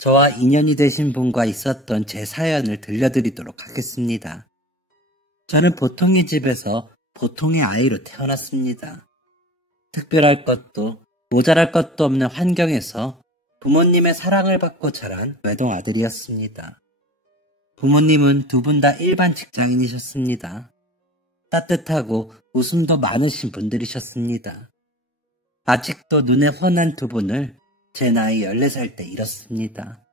저와 인연이 되신 분과 있었던 제 사연을 들려드리도록 하겠습니다. 저는 보통의 집에서 보통의 아이로 태어났습니다. 특별할 것도 모자랄 것도 없는 환경에서 부모님의 사랑을 받고 자란 외동 아들이었습니다. 부모님은 두 분 다 일반 직장인이셨습니다. 따뜻하고 웃음도 많으신 분들이셨습니다. 아직도 눈에 훤한 두 분을 제 나이 14살 때 잃었습니다.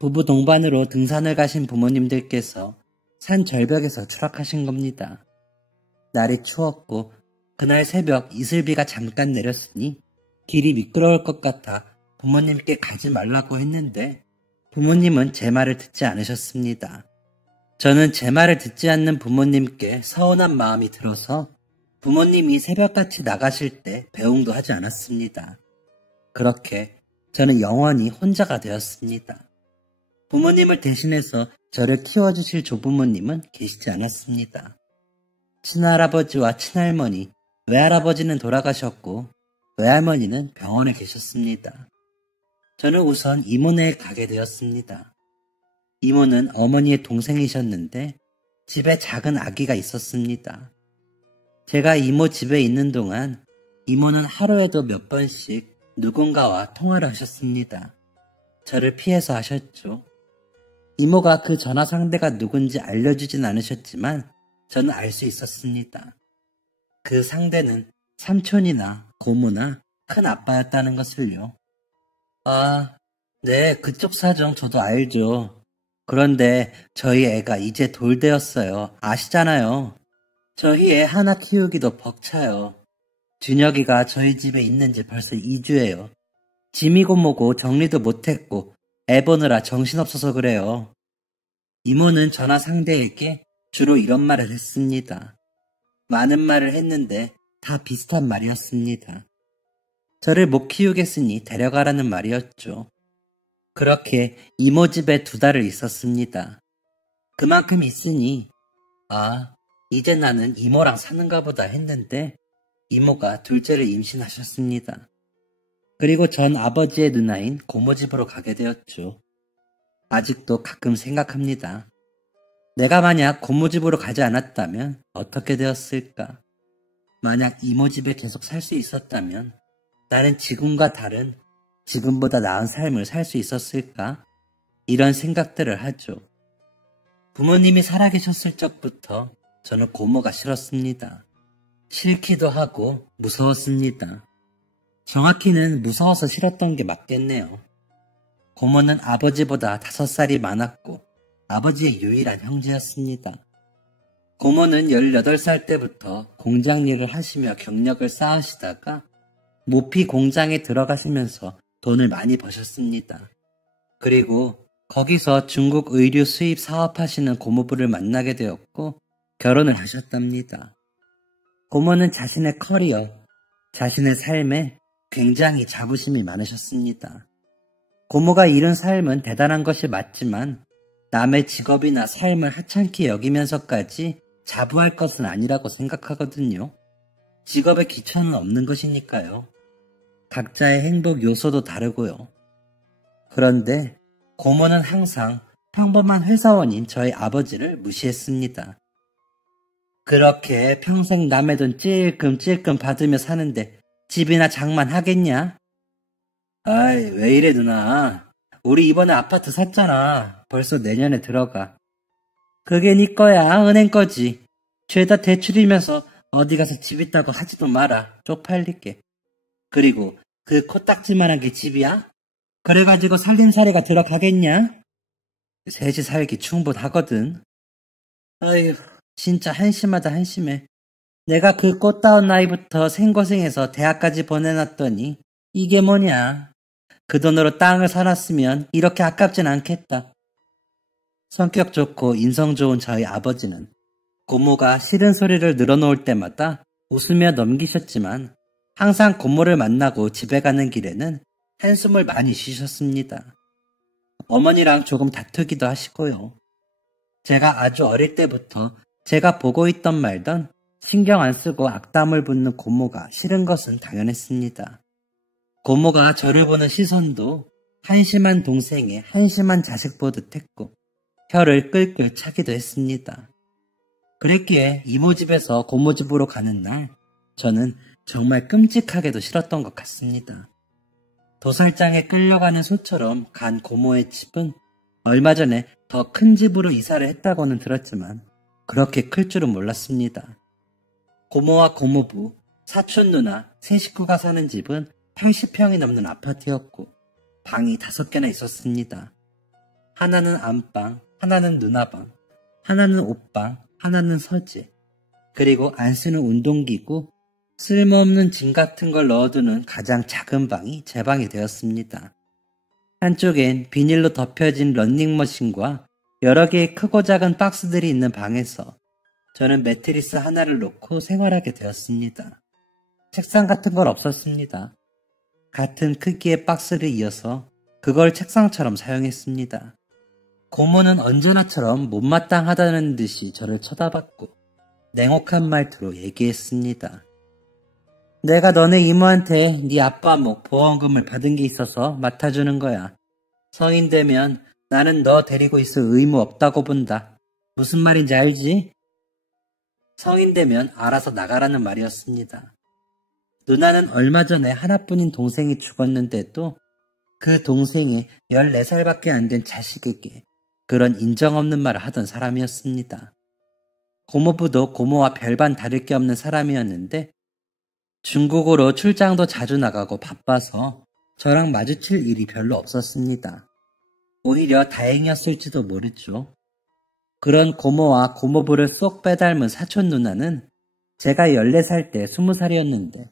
부부 동반으로 등산을 가신 부모님들께서 산 절벽에서 추락하신 겁니다. 날이 추웠고 그날 새벽 이슬비가 잠깐 내렸으니 길이 미끄러울 것 같아 부모님께 가지 말라고 했는데 부모님은 제 말을 듣지 않으셨습니다. 저는 제 말을 듣지 않는 부모님께 서운한 마음이 들어서 부모님이 새벽같이 나가실 때 배웅도 하지 않았습니다. 그렇게 저는 영원히 혼자가 되었습니다. 부모님을 대신해서 저를 키워주실 조부모님은 계시지 않았습니다. 친할아버지와 친할머니, 외할아버지는 돌아가셨고 외할머니는 병원에 계셨습니다. 저는 우선 이모네에 가게 되었습니다. 이모는 어머니의 동생이셨는데 집에 작은 아기가 있었습니다. 제가 이모 집에 있는 동안 이모는 하루에도 몇 번씩 누군가와 통화를 하셨습니다. 저를 피해서 하셨죠. 이모가 그 전화 상대가 누군지 알려주진 않으셨지만 저는 알 수 있었습니다. 그 상대는 삼촌이나 고모나 큰 아빠였다는 것을요. 아, 네, 그쪽 사정 저도 알죠. 그런데 저희 애가 이제 돌 되었어요. 아시잖아요. 저희 애 하나 키우기도 벅차요. 준혁이가 저희 집에 있는 지 벌써 2주예요. 짐이고 뭐고 정리도 못했고 애 보느라 정신없어서 그래요. 이모는 전화 상대에게 주로 이런 말을 했습니다. 많은 말을 했는데 다 비슷한 말이었습니다. 저를 못 키우겠으니 데려가라는 말이었죠. 그렇게 이모 집에 2달을 있었습니다. 그만큼 있으니 이제 나는 이모랑 사는가 보다 했는데 이모가 둘째를 임신하셨습니다. 그리고 전 아버지의 누나인 고모 집으로 가게 되었죠. 아직도 가끔 생각합니다. 내가 만약 고모 집으로 가지 않았다면 어떻게 되었을까? 만약 이모 집에 계속 살 수 있었다면 나는 지금과 다른, 지금보다 나은 삶을 살 수 있었을까? 이런 생각들을 하죠. 부모님이 살아계셨을 적부터 저는 고모가 싫었습니다. 싫기도 하고 무서웠습니다. 정확히는 무서워서 싫었던 게 맞겠네요. 고모는 아버지보다 5살이 많았고 아버지의 유일한 형제였습니다. 고모는 18살 때부터 공장 일을 하시며 경력을 쌓으시다가 모피 공장에 들어가시면서 돈을 많이 버셨습니다. 그리고 거기서 중국 의류 수입 사업하시는 고모부를 만나게 되었고 결혼을 하셨답니다. 고모는 자신의 커리어, 자신의 삶에 굉장히 자부심이 많으셨습니다. 고모가 이룬 삶은 대단한 것이 맞지만 남의 직업이나 삶을 하찮게 여기면서까지 자부할 것은 아니라고 생각하거든요. 직업에 기천은 없는 것이니까요. 각자의 행복 요소도 다르고요. 그런데 고모는 항상 평범한 회사원인 저희 아버지를 무시했습니다. 그렇게 평생 남의 돈 찔끔찔끔 받으며 사는데 집이나 장만 하겠냐? 아이, 왜 이래 누나. 우리 이번에 아파트 샀잖아. 벌써 내년에 들어가. 그게 네 거야, 은행 거지. 죄다 대출이면서 어디 가서 집 있다고 하지도 마라. 쪽팔리게. 그리고 그 코딱지만한 게 집이야? 그래가지고 살림살이가 들어가겠냐? 셋이 살기 충분하거든. 아휴, 진짜 한심하다 한심해. 내가 그 꽃다운 나이부터 생고생해서 대학까지 보내놨더니 이게 뭐냐. 그 돈으로 땅을 사놨으면 이렇게 아깝진 않겠다. 성격 좋고 인성 좋은 저희 아버지는 고모가 싫은 소리를 늘어놓을 때마다 웃으며 넘기셨지만 항상 고모를 만나고 집에 가는 길에는 한숨을 많이 쉬셨습니다. 어머니랑 조금 다투기도 하시고요. 제가 아주 어릴 때부터 제가 보고 있던 말던 신경 안 쓰고 악담을 붙는 고모가 싫은 것은 당연했습니다. 고모가 저를 보는 시선도 한심한 동생의 한심한 자식 보듯 했고 혀를 끌끌 차기도 했습니다. 그랬기에 이모 집에서 고모 집으로 가는 날 저는 정말 끔찍하게도 싫었던 것 같습니다. 도살장에 끌려가는 소처럼 간 고모의 집은 얼마 전에 더 큰 집으로 이사를 했다고는 들었지만 그렇게 클 줄은 몰랐습니다. 고모와 고모부, 사촌 누나, 세 식구가 사는 집은 80평이 넘는 아파트였고 방이 5개나 있었습니다. 하나는 안방, 하나는 누나방, 하나는 옷방, 하나는 서재, 그리고 안 쓰는 운동기구, 쓸모없는 짐 같은 걸 넣어두는 가장 작은 방이 제 방이 되었습니다. 한쪽엔 비닐로 덮여진 런닝머신과 여러 개의 크고 작은 박스들이 있는 방에서 저는 매트리스 하나를 놓고 생활하게 되었습니다. 책상 같은 건 없었습니다. 같은 크기의 박스를 이어서 그걸 책상처럼 사용했습니다. 고모는 언제나처럼 못마땅하다는 듯이 저를 쳐다봤고 냉혹한 말투로 얘기했습니다. 내가 너네 이모한테 네 아빠 목 보험금을 받은 게 있어서 맡아주는 거야. 성인 되면 나는 너 데리고 있을 의무 없다고 본다. 무슨 말인지 알지? 성인 되면 알아서 나가라는 말이었습니다. 누나는 얼마 전에 하나뿐인 동생이 죽었는데도 그 동생의 14살밖에 안 된 자식에게 그런 인정 없는 말을 하던 사람이었습니다. 고모부도 고모와 별반 다를 게 없는 사람이었는데 중국으로 출장도 자주 나가고 바빠서 저랑 마주칠 일이 별로 없었습니다. 오히려 다행이었을지도 모르죠. 그런 고모와 고모부를 쏙 빼닮은 사촌 누나는 제가 14살 때 20살이었는데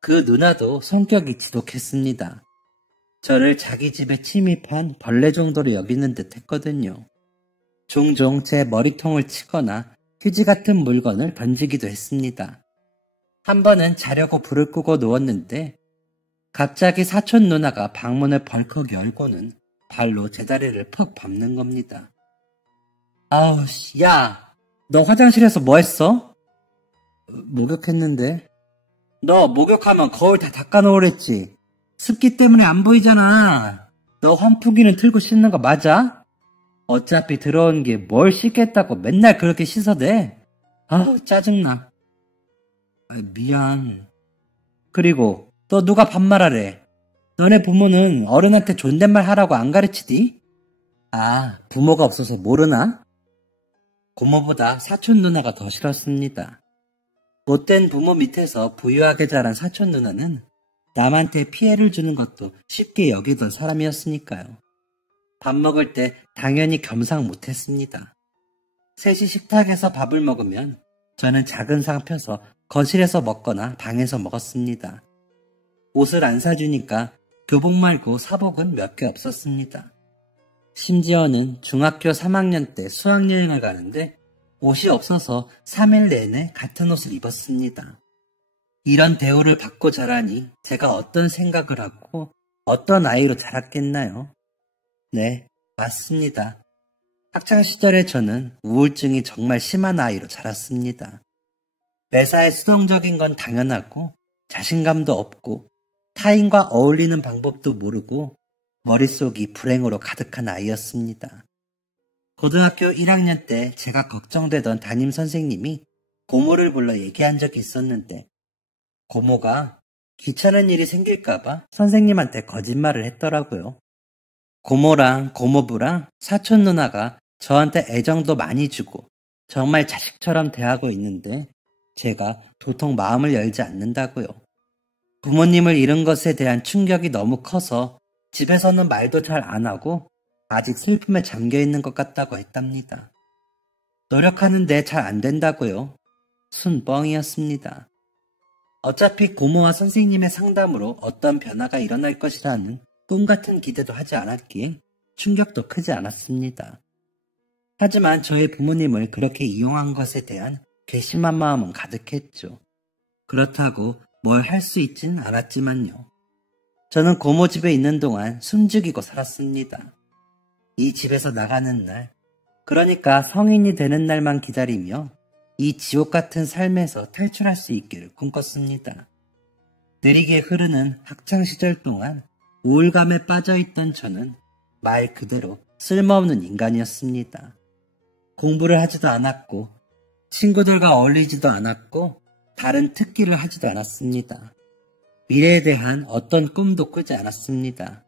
그 누나도 성격이 지독했습니다. 저를 자기 집에 침입한 벌레 정도로 여기는 듯 했거든요. 종종 제 머리통을 치거나 휴지 같은 물건을 던지기도 했습니다. 한 번은 자려고 불을 끄고 누웠는데 갑자기 사촌 누나가 방문을 벌컥 열고는 발로 제 다리를 퍽 밟는 겁니다. 아우 씨, 야, 너 화장실에서 뭐 했어? 목욕했는데. 너 목욕하면 거울 다 닦아놓으랬지. 습기 때문에 안 보이잖아. 너 환풍기는 틀고 씻는 거 맞아? 어차피 들어온 게 뭘 씻겠다고 맨날 그렇게 씻어대. 아우 짜증나. 미안. 그리고 너 누가 반말하래. 너네 부모는 어른한테 존댓말 하라고 안 가르치디? 아, 부모가 없어서 모르나? 고모보다 사촌 누나가 더 싫었습니다. 못된 부모 밑에서 부유하게 자란 사촌 누나는 남한테 피해를 주는 것도 쉽게 여기던 사람이었으니까요. 밥 먹을 때 당연히 겸상 못했습니다. 셋이 식탁에서 밥을 먹으면 저는 작은 상 펴서 거실에서 먹거나 방에서 먹었습니다. 옷을 안 사주니까 교복 말고 사복은 몇 개 없었습니다. 심지어는 중학교 3학년 때 수학여행을 가는데 옷이 없어서 3일 내내 같은 옷을 입었습니다. 이런 대우를 받고 자라니 제가 어떤 생각을 하고 어떤 아이로 자랐겠나요? 네, 맞습니다. 학창시절에 저는 우울증이 정말 심한 아이로 자랐습니다. 매사에 수동적인 건 당연하고 자신감도 없고 타인과 어울리는 방법도 모르고 머릿속이 불행으로 가득한 아이였습니다. 고등학교 1학년 때 제가 걱정되던 담임 선생님이 고모를 불러 얘기한 적이 있었는데 고모가 귀찮은 일이 생길까봐 선생님한테 거짓말을 했더라고요. 고모랑 고모부랑 사촌 누나가 저한테 애정도 많이 주고 정말 자식처럼 대하고 있는데 제가 도통 마음을 열지 않는다고요. 부모님을 잃은 것에 대한 충격이 너무 커서 집에서는 말도 잘 안 하고 아직 슬픔에 잠겨 있는 것 같다고 했답니다. 노력하는데 잘 안 된다고요. 순뻥이었습니다. 어차피 고모와 선생님의 상담으로 어떤 변화가 일어날 것이라는 꿈 같은 기대도 하지 않았기에 충격도 크지 않았습니다. 하지만 저희 부모님을 그렇게 이용한 것에 대한 괘씸한 마음은 가득했죠. 그렇다고 뭘 할 수 있진 않았지만요. 저는 고모 집에 있는 동안 숨죽이고 살았습니다. 이 집에서 나가는 날, 그러니까 성인이 되는 날만 기다리며 이 지옥 같은 삶에서 탈출할 수 있기를 꿈꿨습니다. 느리게 흐르는 학창시절 동안 우울감에 빠져있던 저는 말 그대로 쓸모없는 인간이었습니다. 공부를 하지도 않았고 친구들과 어울리지도 않았고 다른 특기를 하지도 않았습니다. 미래에 대한 어떤 꿈도 꾸지 않았습니다.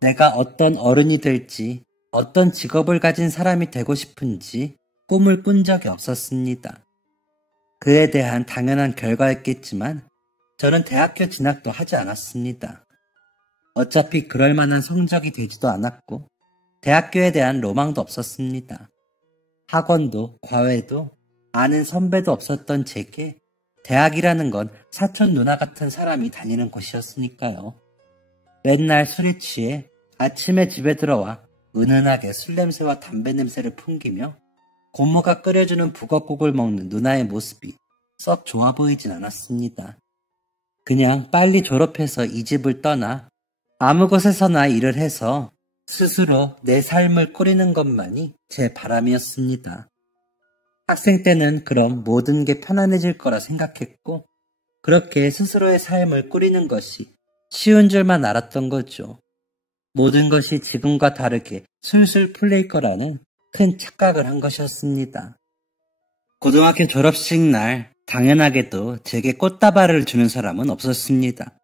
내가 어떤 어른이 될지, 어떤 직업을 가진 사람이 되고 싶은지 꿈을 꾼 적이 없었습니다. 그에 대한 당연한 결과였겠지만 저는 대학교 진학도 하지 않았습니다. 어차피 그럴 만한 성적이 되지도 않았고 대학교에 대한 로망도 없었습니다. 학원도 과외도 아는 선배도 없었던 제게 대학이라는 건 사촌 누나 같은 사람이 다니는 곳이었으니까요. 맨날 술에 취해 아침에 집에 들어와 은은하게 술 냄새와 담배 냄새를 풍기며 고모가 끓여주는 북엇국을 먹는 누나의 모습이 썩 좋아 보이진 않았습니다. 그냥 빨리 졸업해서 이 집을 떠나 아무 곳에서나 일을 해서 스스로 내 삶을 꾸리는 것만이 제 바람이었습니다. 학생 때는 그럼 모든 게 편안해질 거라 생각했고 그렇게 스스로의 삶을 꾸리는 것이 쉬운 줄만 알았던 거죠. 모든 것이 지금과 다르게 술술 풀릴 거라는 큰 착각을 한 것이었습니다. 고등학교 졸업식 날 당연하게도 제게 꽃다발을 주는 사람은 없었습니다.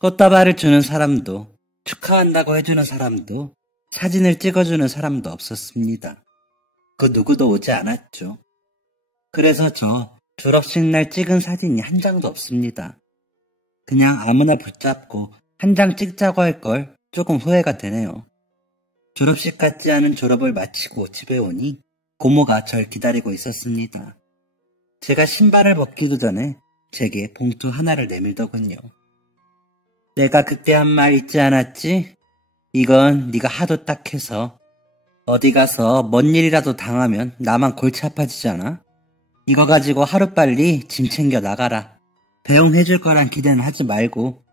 꽃다발을 주는 사람도 축하한다고 해주는 사람도 사진을 찍어주는 사람도 없었습니다. 그 누구도 오지 않았죠. 그래서 저 졸업식 날 찍은 사진이 한 장도 없습니다. 그냥 아무나 붙잡고 한 장 찍자고 할 걸 조금 후회가 되네요. 졸업식 같지 않은 졸업을 마치고 집에 오니 고모가 절 기다리고 있었습니다. 제가 신발을 벗기도 전에 제게 봉투 하나를 내밀더군요. 내가 그때 한 말 잊지 않았지? 이건 네가 하도 딱해서 어디 가서 뭔 일이라도 당하면 나만 골치 아파지잖아. 이거 가지고 하루빨리 짐 챙겨 나가라. 배웅해줄 거란 기대는 하지 말고.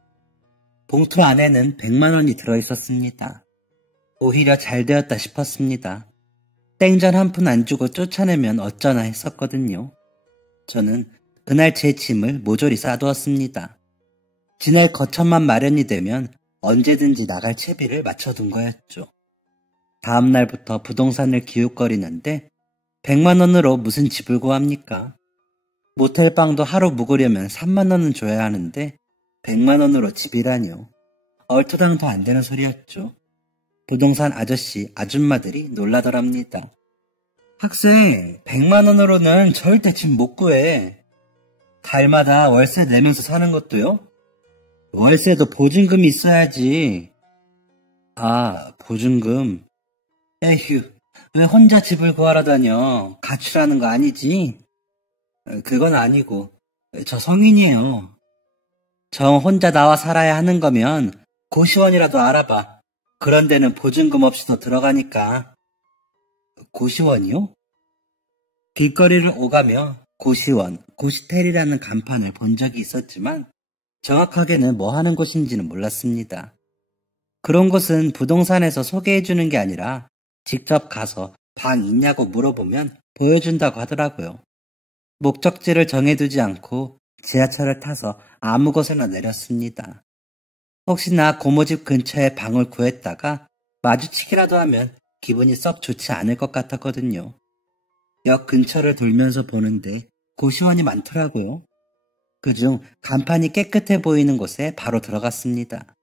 봉투 안에는 100만 원이 들어있었습니다. 오히려 잘 되었다 싶었습니다. 땡전 한 푼 안 주고 쫓아내면 어쩌나 했었거든요. 저는 그날 제 짐을 모조리 싸두었습니다. 지낼 거처만 마련이 되면 언제든지 나갈 채비를 맞춰둔 거였죠. 다음 날부터 부동산을 기웃거리는데 100만 원으로 무슨 집을 구합니까? 모텔방도 하루 묵으려면 3만 원은 줘야 하는데 100만 원으로 집이라뇨. 얼토당도 안 되는 소리였죠. 부동산 아저씨, 아줌마들이 놀라더랍니다. 학생, 100만 원으로는 절대 집 못 구해. 달마다 월세 내면서 사는 것도요? 월세도 보증금이 있어야지. 아, 보증금. 에휴, 왜 혼자 집을 구하러 다녀? 가출하는 거 아니지? 그건 아니고, 저 성인이에요. 저 혼자 나와 살아야 하는 거면 고시원이라도 알아봐. 그런 데는 보증금 없이도 들어가니까. 고시원이요? 길거리를 오가며 고시원, 고시텔이라는 간판을 본 적이 있었지만 정확하게는 뭐 하는 곳인지는 몰랐습니다. 그런 곳은 부동산에서 소개해주는 게 아니라 직접 가서 방 있냐고 물어보면 보여준다고 하더라고요. 목적지를 정해두지 않고 지하철을 타서 아무 곳에나 내렸습니다. 혹시나 고모집 근처에 방을 구했다가 마주치기라도 하면 기분이 썩 좋지 않을 것 같았거든요. 역 근처를 돌면서 보는데 고시원이 많더라고요. 그중 간판이 깨끗해 보이는 곳에 바로 들어갔습니다.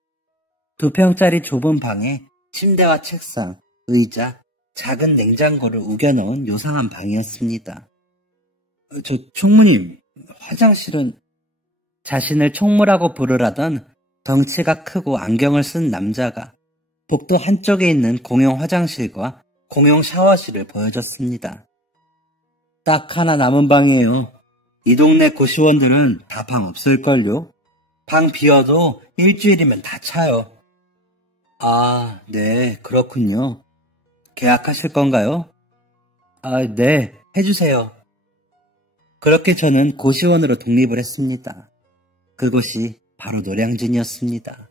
2평짜리 좁은 방에 침대와 책상, 의자, 작은 냉장고를 우겨넣은 요상한 방이었습니다. 저 총무님, 화장실은... 자신을 총무라고 부르라던 덩치가 크고 안경을 쓴 남자가 복도 한쪽에 있는 공용 화장실과 공용 샤워실을 보여줬습니다. 딱 하나 남은 방이에요. 이 동네 고시원들은 다 방 없을걸요? 방 비어도 일주일이면 다 차요. 아, 네, 그렇군요. 계약하실 건가요? 아, 네, 해주세요. 그렇게 저는 고시원으로 독립을 했습니다. 그곳이 바로 노량진이었습니다.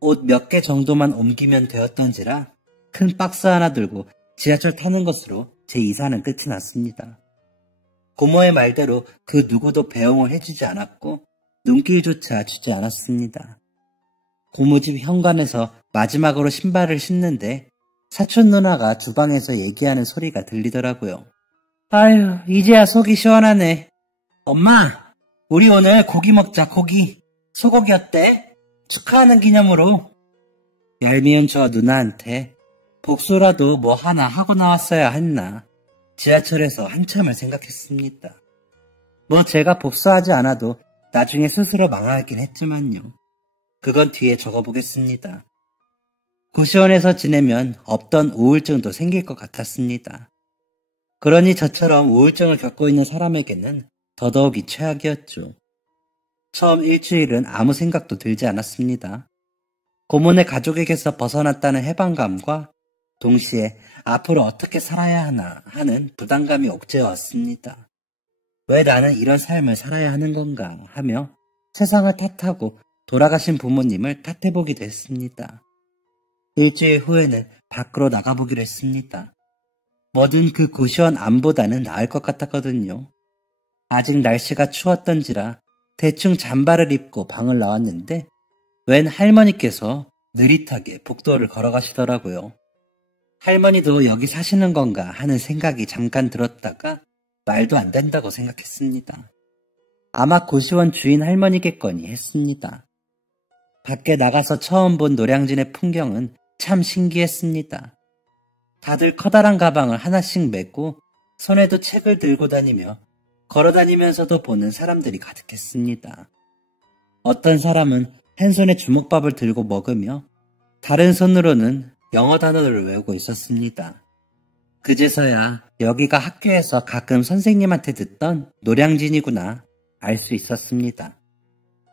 옷 몇 개 정도만 옮기면 되었던지라 큰 박스 하나 들고 지하철 타는 것으로 제 이사는 끝이 났습니다. 고모의 말대로 그 누구도 배웅을 해주지 않았고 눈길조차 주지 않았습니다. 고무집 현관에서 마지막으로 신발을 신는데 사촌 누나가 주방에서 얘기하는 소리가 들리더라고요. 아유, 이제야 속이 시원하네. 엄마, 우리 오늘 고기 먹자, 고기. 소고기 어때? 축하하는 기념으로. 얄미운 저 누나한테 복수라도 뭐 하나 하고 나왔어야 했나. 지하철에서 한참을 생각했습니다. 뭐 제가 복수하지 않아도 나중에 스스로 망하긴 했지만요. 그건 뒤에 적어보겠습니다. 고시원에서 지내면 없던 우울증도 생길 것 같았습니다. 그러니 저처럼 우울증을 겪고 있는 사람에게는 더더욱이 최악이었죠. 처음 일주일은 아무 생각도 들지 않았습니다. 고문의 가족에게서 벗어났다는 해방감과 동시에 앞으로 어떻게 살아야 하나 하는 부담감이 옥죄어왔습니다. 왜 나는 이런 삶을 살아야 하는 건가 하며 세상을 탓하고 돌아가신 부모님을 탓해보기도 했습니다. 일주일 후에는 밖으로 나가보기로 했습니다. 뭐든 그 고시원 안보다는 나을 것 같았거든요. 아직 날씨가 추웠던지라 대충 잠바를 입고 방을 나왔는데 웬 할머니께서 느릿하게 복도를 걸어가시더라고요. 할머니도 여기 사시는 건가 하는 생각이 잠깐 들었다가 말도 안 된다고 생각했습니다. 아마 고시원 주인 할머니겠거니 했습니다. 밖에 나가서 처음 본 노량진의 풍경은 참 신기했습니다. 다들 커다란 가방을 하나씩 메고 손에도 책을 들고 다니며 걸어다니면서도 보는 사람들이 가득했습니다. 어떤 사람은 한 손에 주먹밥을 들고 먹으며 다른 손으로는 영어 단어를 외우고 있었습니다. 그제서야 여기가 학교에서 가끔 선생님한테 듣던 노량진이구나 알 수 있었습니다.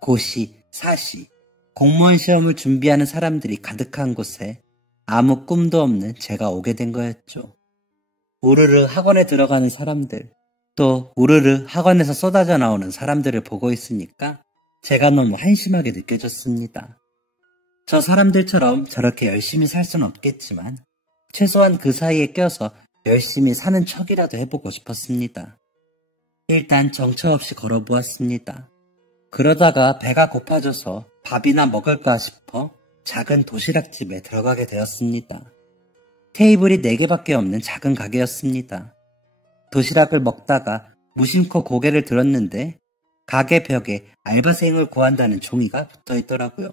고시, 사시, 공무원 시험을 준비하는 사람들이 가득한 곳에 아무 꿈도 없는 제가 오게 된 거였죠. 우르르 학원에 들어가는 사람들, 또 우르르 학원에서 쏟아져 나오는 사람들을 보고 있으니까 제가 너무 한심하게 느껴졌습니다. 저 사람들처럼 저렇게 열심히 살 수는 없겠지만 최소한 그 사이에 껴서 열심히 사는 척이라도 해보고 싶었습니다. 일단 정처 없이 걸어보았습니다. 그러다가 배가 고파져서 밥이나 먹을까 싶어 작은 도시락집에 들어가게 되었습니다. 테이블이 4개밖에 없는 작은 가게였습니다. 도시락을 먹다가 무심코 고개를 들었는데 가게 벽에 알바생을 구한다는 종이가 붙어있더라고요.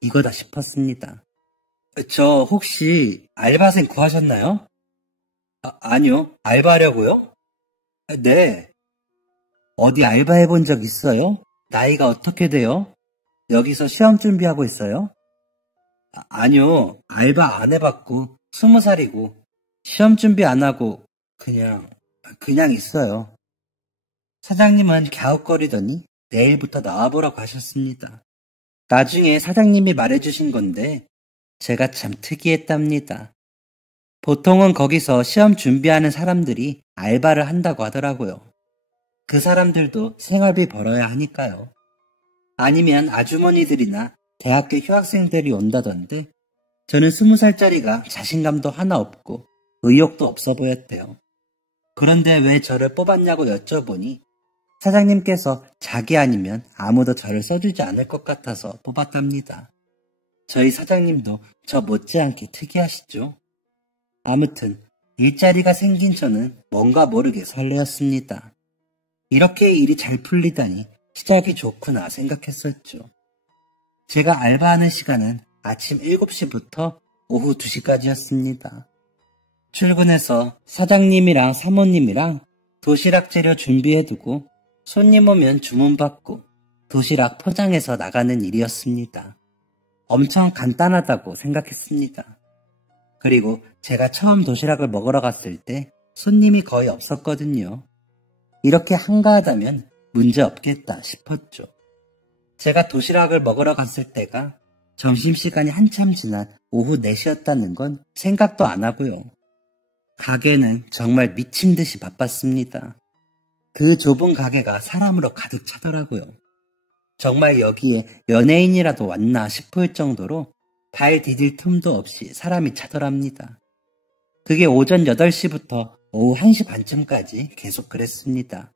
이거다 싶었습니다. 저 혹시 알바생 구하셨나요? 아니요. 알바하려고요? 네. 어디 알바해본 적 있어요? 나이가 어떻게 돼요? 여기서 시험 준비하고 있어요? 아니요. 알바 안 해봤고 20살이고 시험 준비 안 하고 그냥 있어요. 사장님은 갸웃거리더니 내일부터 나와보라고 하셨습니다. 나중에 사장님이 말해주신 건데 제가 참 특이했답니다. 보통은 거기서 시험 준비하는 사람들이 알바를 한다고 하더라고요. 그 사람들도 생활비 벌어야 하니까요. 아니면 아주머니들이나 대학교 휴학생들이 온다던데 저는 20살짜리가 자신감도 하나 없고 의욕도 없어 보였대요. 그런데 왜 저를 뽑았냐고 여쭤보니 사장님께서 자기 아니면 아무도 저를 써주지 않을 것 같아서 뽑았답니다. 저희 사장님도 저 못지않게 특이하시죠? 아무튼 일자리가 생긴 저는 뭔가 모르게 설레었습니다. 이렇게 일이 잘 풀리다니 시작이 좋구나 생각했었죠. 제가 알바하는 시간은 아침 7시부터 오후 2시까지였습니다. 출근해서 사장님이랑 사모님이랑 도시락 재료 준비해두고 손님 오면 주문받고 도시락 포장해서 나가는 일이었습니다. 엄청 간단하다고 생각했습니다. 그리고 제가 처음 도시락을 먹으러 갔을 때 손님이 거의 없었거든요. 이렇게 한가하다면 문제 없겠다 싶었죠. 제가 도시락을 먹으러 갔을 때가 점심시간이 한참 지난 오후 4시였다는 건 생각도 안 하고요. 가게는 정말 미친 듯이 바빴습니다. 그 좁은 가게가 사람으로 가득 차더라고요. 정말 여기에 연예인이라도 왔나 싶을 정도로 발 디딜 틈도 없이 사람이 차더랍니다. 그게 오전 8시부터 오후 1시 반쯤까지 계속 그랬습니다.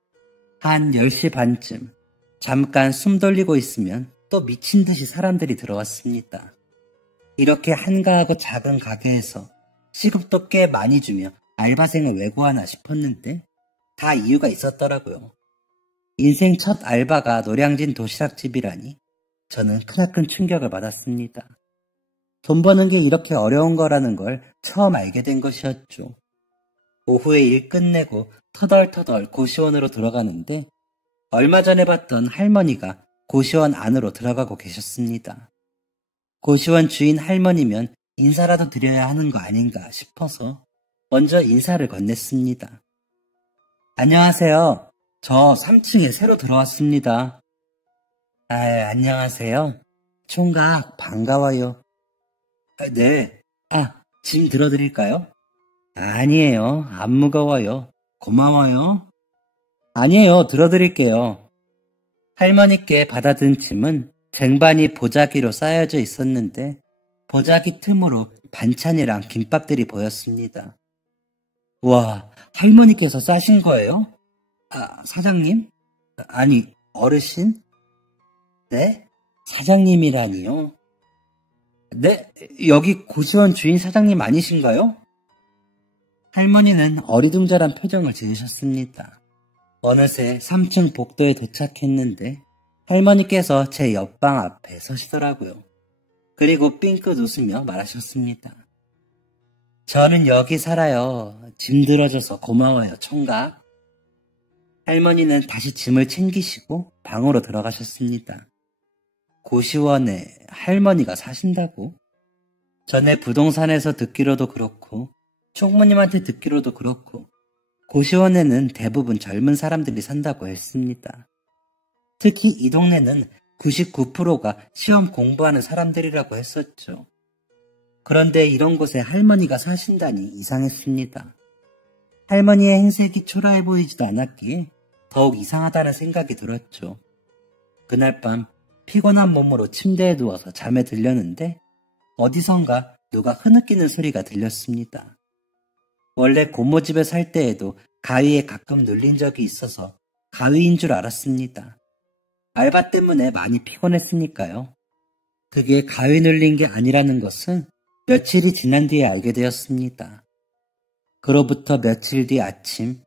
한 10시 반쯤 잠깐 숨 돌리고 있으면 또 미친 듯이 사람들이 들어왔습니다. 이렇게 한가하고 작은 가게에서 시급도 꽤 많이 주며 알바생을 왜 구하나 싶었는데 다 이유가 있었더라고요. 인생 첫 알바가 노량진 도시락집이라니 저는 크나큰 충격을 받았습니다. 돈 버는 게 이렇게 어려운 거라는 걸 처음 알게 된 것이었죠. 오후에 일 끝내고 터덜터덜 고시원으로 들어가는데 얼마 전에 봤던 할머니가 고시원 안으로 들어가고 계셨습니다. 고시원 주인 할머니면 인사라도 드려야 하는 거 아닌가 싶어서 먼저 인사를 건넸습니다. 안녕하세요. 저 3층에 새로 들어왔습니다. 안녕하세요. 총각 반가워요. 네. 짐 들어드릴까요? 아니에요. 안 무거워요. 고마워요. 아니에요. 들어드릴게요. 할머니께 받아든 짐은 쟁반이 보자기로 쌓여져 있었는데 보자기 틈으로 반찬이랑 김밥들이 보였습니다. 와, 할머니께서 싸신 거예요? 사장님? 아니, 어르신? 네? 사장님이라니요? 네? 여기 고시원 주인 사장님 아니신가요? 할머니는 어리둥절한 표정을 지으셨습니다. 어느새 3층 복도에 도착했는데 할머니께서 제 옆방 앞에 서시더라고요. 그리고 삥긋 웃으며 말하셨습니다. 저는 여기 살아요. 짐 들어줘서 고마워요, 총각. 할머니는 다시 짐을 챙기시고 방으로 들어가셨습니다. 고시원에 할머니가 사신다고? 전에 부동산에서 듣기로도 그렇고 총무님한테 듣기로도 그렇고 고시원에는 대부분 젊은 사람들이 산다고 했습니다. 특히 이 동네는 99%가 시험 공부하는 사람들이라고 했었죠. 그런데 이런 곳에 할머니가 사신다니 이상했습니다. 할머니의 행색이 초라해 보이지도 않았기에 더욱 이상하다는 생각이 들었죠. 그날 밤 피곤한 몸으로 침대에 누워서 잠에 들렸는데 어디선가 누가 흐느끼는 소리가 들렸습니다. 원래 고모집에 살 때에도 가위에 가끔 눌린 적이 있어서 가위인 줄 알았습니다. 알바 때문에 많이 피곤했으니까요. 그게 가위 눌린 게 아니라는 것은 며칠이 지난 뒤에 알게 되었습니다. 그로부터 며칠 뒤 아침,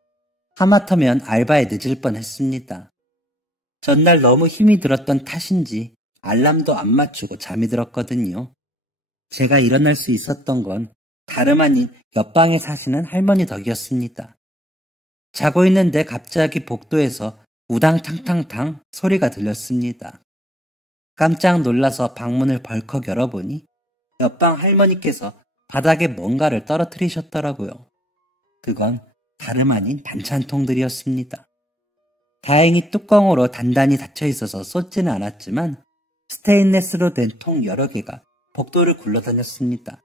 하마터면 알바에 늦을 뻔했습니다. 전날 너무 힘이 들었던 탓인지 알람도 안 맞추고 잠이 들었거든요. 제가 일어날 수 있었던 건 다름 아닌 옆방에 사시는 할머니 덕이었습니다. 자고 있는데 갑자기 복도에서 우당탕탕탕 소리가 들렸습니다. 깜짝 놀라서 방문을 벌컥 열어보니 옆방 할머니께서 바닥에 뭔가를 떨어뜨리셨더라고요. 그건 다름 아닌 반찬통들이었습니다. 다행히 뚜껑으로 단단히 닫혀 있어서 쏟지는 않았지만 스테인레스로 된 통 여러 개가 복도를 굴러다녔습니다.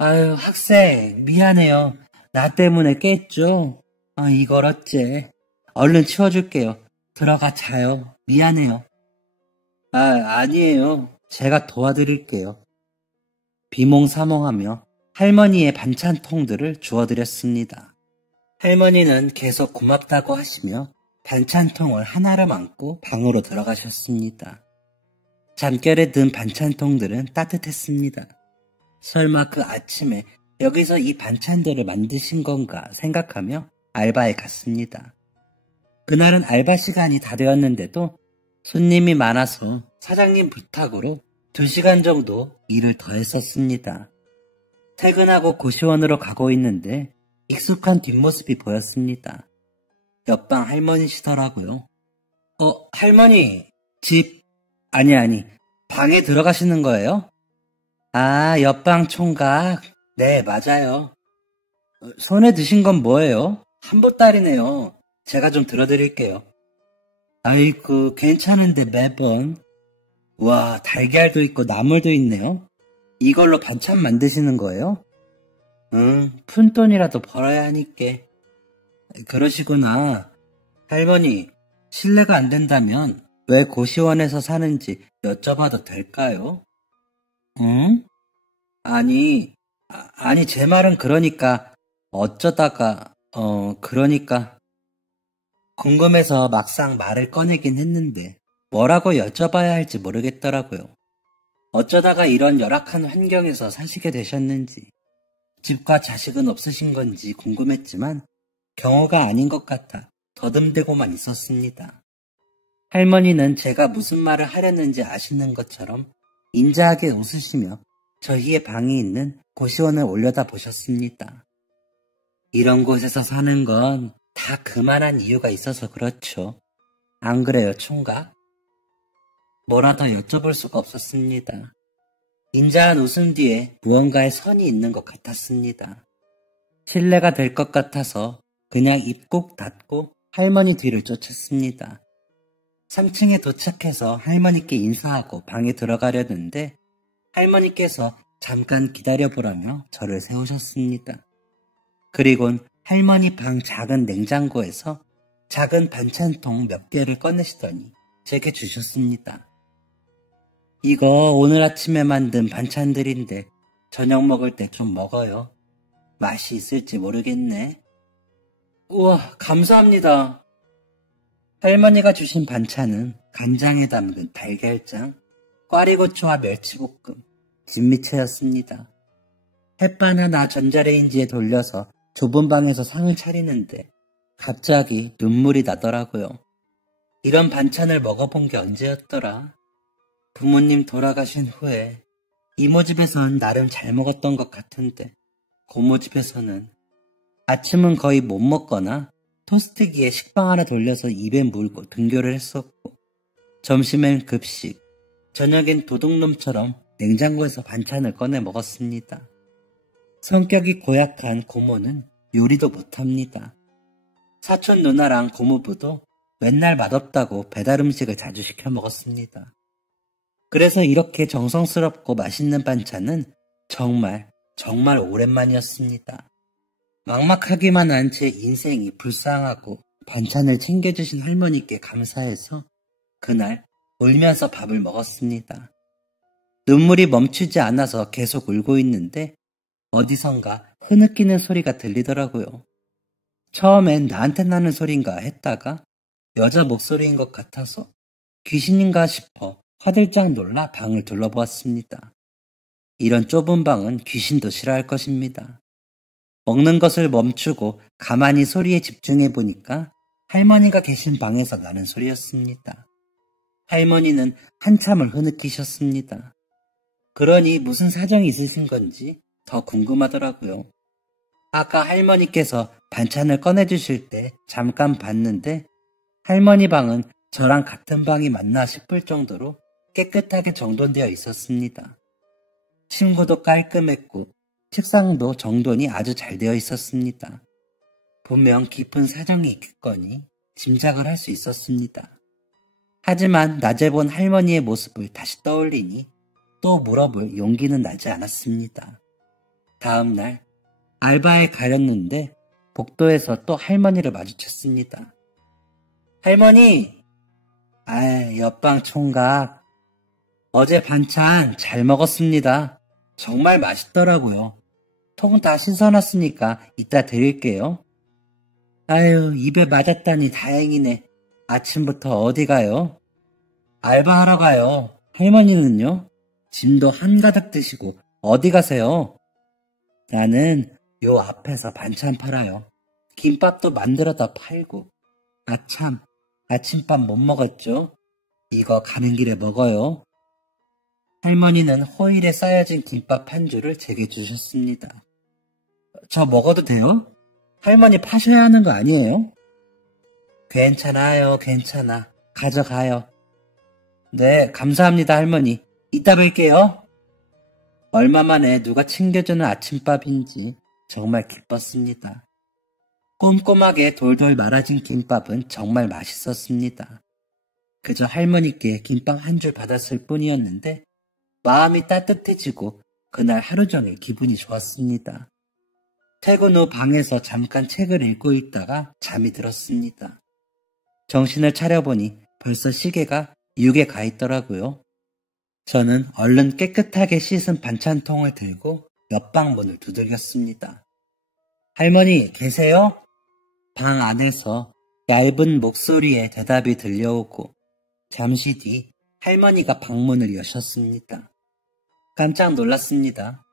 아유, 학생, 미안해요. 나 때문에 깼죠? 이걸 어째. 얼른 치워줄게요. 들어가 자요. 미안해요. 아니에요. 제가 도와드릴게요. 비몽사몽하며 할머니의 반찬통들을 주워드렸습니다. 할머니는 계속 고맙다고 하시며 반찬통을 하나로 안고 방으로 들어가셨습니다. 잠결에 든 반찬통들은 따뜻했습니다. 설마 그 아침에 여기서 이 반찬들을 만드신 건가 생각하며 알바에 갔습니다. 그날은 알바 시간이 다 되었는데도 손님이 많아서 사장님 부탁으로 2시간 정도 일을 더 했었습니다. 퇴근하고 고시원으로 가고 있는데 익숙한 뒷모습이 보였습니다. 옆방 할머니시더라고요. 할머니, 아니, 방에 들어가시는 거예요? 옆방 총각. 네, 맞아요. 손에 드신 건 뭐예요? 한보따리네요. 제가 좀 들어드릴게요. 아이고, 괜찮은데 매번. 와, 달걀도 있고 나물도 있네요. 이걸로 반찬 만드시는 거예요? 푼돈이라도 벌어야 하니까. 그러시구나. 할머니, 실례가 안 된다면 왜 고시원에서 사는지 여쭤봐도 될까요? 응? 아니, 제 말은 그러니까 어쩌다가, 그러니까 궁금해서 막상 말을 꺼내긴 했는데 뭐라고 여쭤봐야 할지 모르겠더라고요. 어쩌다가 이런 열악한 환경에서 사시게 되셨는지, 집과 자식은 없으신 건지 궁금했지만 경우가 아닌 것 같아 더듬대고만 있었습니다. 할머니는 제가 무슨 말을 하려는지 아시는 것처럼 인자하게 웃으시며 저희의 방이 있는 고시원을 올려다 보셨습니다. 이런 곳에서 사는 건 다 그만한 이유가 있어서 그렇죠. 안 그래요, 총각? 뭐라 더 여쭤볼 수가 없었습니다. 인자한 웃음 뒤에 무언가의 선이 있는 것 같았습니다. 실례가 될 것 같아서 그냥 입 꼭 닫고 할머니 뒤를 쫓았습니다. 3층에 도착해서 할머니께 인사하고 방에 들어가려는데 할머니께서 잠깐 기다려보라며 저를 세우셨습니다. 그리곤 할머니 방 작은 냉장고에서 작은 반찬통 몇 개를 꺼내시더니 제게 주셨습니다. 이거 오늘 아침에 만든 반찬들인데 저녁 먹을 때 좀 먹어요. 맛이 있을지 모르겠네. 우와, 감사합니다. 할머니가 주신 반찬은 간장에 담근 달걀장, 꽈리고추와 멸치볶음, 진미채였습니다. 햇반 하나 전자레인지에 돌려서 좁은 방에서 상을 차리는데 갑자기 눈물이 나더라고요. 이런 반찬을 먹어본 게 언제였더라? 부모님 돌아가신 후에 이모 집에선 나름 잘 먹었던 것 같은데 고모 집에서는 아침은 거의 못 먹거나 토스트기에 식빵 하나 돌려서 입에 물고 등교를 했었고 점심엔 급식, 저녁엔 도둑놈처럼 냉장고에서 반찬을 꺼내 먹었습니다. 성격이 고약한 고모는 요리도 못합니다. 사촌 누나랑 고모부도 맨날 맛없다고 배달 음식을 자주 시켜 먹었습니다. 그래서 이렇게 정성스럽고 맛있는 반찬은 정말 오랜만이었습니다. 막막하기만 한 제 인생이 불쌍하고 반찬을 챙겨주신 할머니께 감사해서 그날 울면서 밥을 먹었습니다. 눈물이 멈추지 않아서 계속 울고 있는데 어디선가 흐느끼는 소리가 들리더라고요. 처음엔 나한테 나는 소린가 했다가 여자 목소리인 것 같아서 귀신인가 싶어 화들짝 놀라 방을 둘러보았습니다. 이런 좁은 방은 귀신도 싫어할 것입니다. 먹는 것을 멈추고 가만히 소리에 집중해 보니까 할머니가 계신 방에서 나는 소리였습니다. 할머니는 한참을 흐느끼셨습니다. 그러니 무슨 사정이 있으신 건지 더 궁금하더라고요. 아까 할머니께서 반찬을 꺼내주실 때 잠깐 봤는데 할머니 방은 저랑 같은 방이 맞나 싶을 정도로 깨끗하게 정돈되어 있었습니다. 침구도 깔끔했고 책상도 정돈이 아주 잘 되어 있었습니다. 분명 깊은 사정이 있겠거니 짐작을 할 수 있었습니다. 하지만 낮에 본 할머니의 모습을 다시 떠올리니 또 물어볼 용기는 나지 않았습니다. 다음 날 알바에 가렸는데 복도에서 또 할머니를 마주쳤습니다. 할머니! 옆방 총각. 어제 반찬 잘 먹었습니다. 정말 맛있더라고요. 통 다 씻어놨으니까 이따 드릴게요. 아유, 입에 맞았다니 다행이네. 아침부터 어디 가요? 알바하러 가요. 할머니는요? 짐도 한가득 드시고 어디 가세요? 나는 요 앞에서 반찬 팔아요. 김밥도 만들어다 팔고. 아참, 아침밥 못 먹었죠? 이거 가는 길에 먹어요. 할머니는 호일에 쌓여진 김밥 한 줄을 제게 주셨습니다. 저 먹어도 돼요? 할머니 파셔야 하는 거 아니에요? 괜찮아요, 괜찮아. 가져가요. 네, 감사합니다, 할머니. 이따 뵐게요. 얼마 만에 누가 챙겨주는 아침밥인지 정말 기뻤습니다. 꼼꼼하게 돌돌 말아진 김밥은 정말 맛있었습니다. 그저 할머니께 김밥 한 줄 받았을 뿐이었는데 마음이 따뜻해지고 그날 하루 종일 기분이 좋았습니다. 퇴근 후 방에서 잠깐 책을 읽고 있다가 잠이 들었습니다. 정신을 차려보니 벌써 시계가 6에 가 있더라고요. 저는 얼른 깨끗하게 씻은 반찬통을 들고 옆방 문을 두들겼습니다. 할머니 계세요? 방 안에서 얇은 목소리에 대답이 들려오고 잠시 뒤 할머니가 방문을 여셨습니다. 깜짝 놀랐습니다.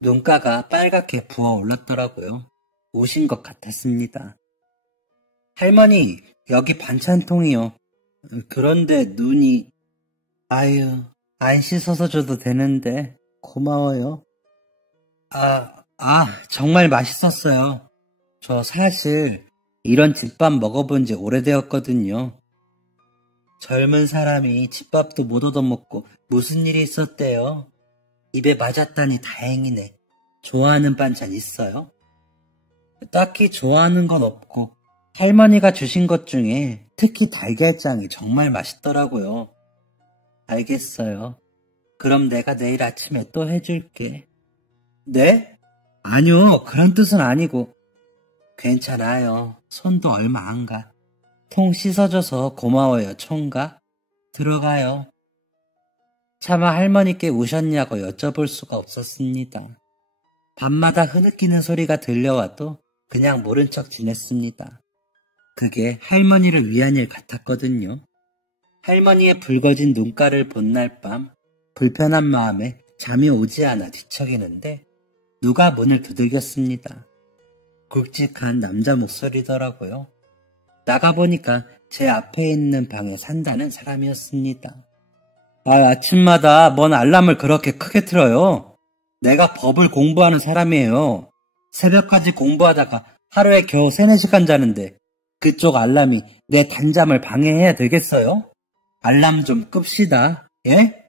눈가가 빨갛게 부어올랐더라고요. 우신 것 같았습니다. 할머니, 여기 반찬통이요. 그런데 눈이... 아유, 안 씻어서 줘도 되는데 고마워요. 정말 맛있었어요. 저 사실 이런 집밥 먹어본 지 오래되었거든요. 젊은 사람이 집밥도 못 얻어먹고 무슨 일이 있었대요? 입에 맞았다니 다행이네. 좋아하는 반찬 있어요? 딱히 좋아하는 건 없고 할머니가 주신 것 중에 특히 달걀장이 정말 맛있더라고요. 알겠어요. 그럼 내가 내일 아침에 또 해줄게. 네? 아니요, 그런 뜻은 아니고. 괜찮아요. 손도 얼마 안 가. 통 씻어줘서 고마워요, 총각. 들어가요. 차마 할머니께 우셨냐고 여쭤볼 수가 없었습니다. 밤마다 흐느끼는 소리가 들려와도 그냥 모른 척 지냈습니다. 그게 할머니를 위한 일 같았거든요. 할머니의 붉어진 눈가를 본 날 밤 불편한 마음에 잠이 오지 않아 뒤척이는데 누가 문을 두들겼습니다. 굵직한 남자 목소리더라고요. 나가보니까 제 앞에 있는 방에 산다는 사람이었습니다. 아침마다 뭔 알람을 그렇게 크게 틀어요? 내가 법을 공부하는 사람이에요. 새벽까지 공부하다가 하루에 겨우 3-4시간 자는데 그쪽 알람이 내 단잠을 방해해야 되겠어요? 알람 좀 끕시다. 예?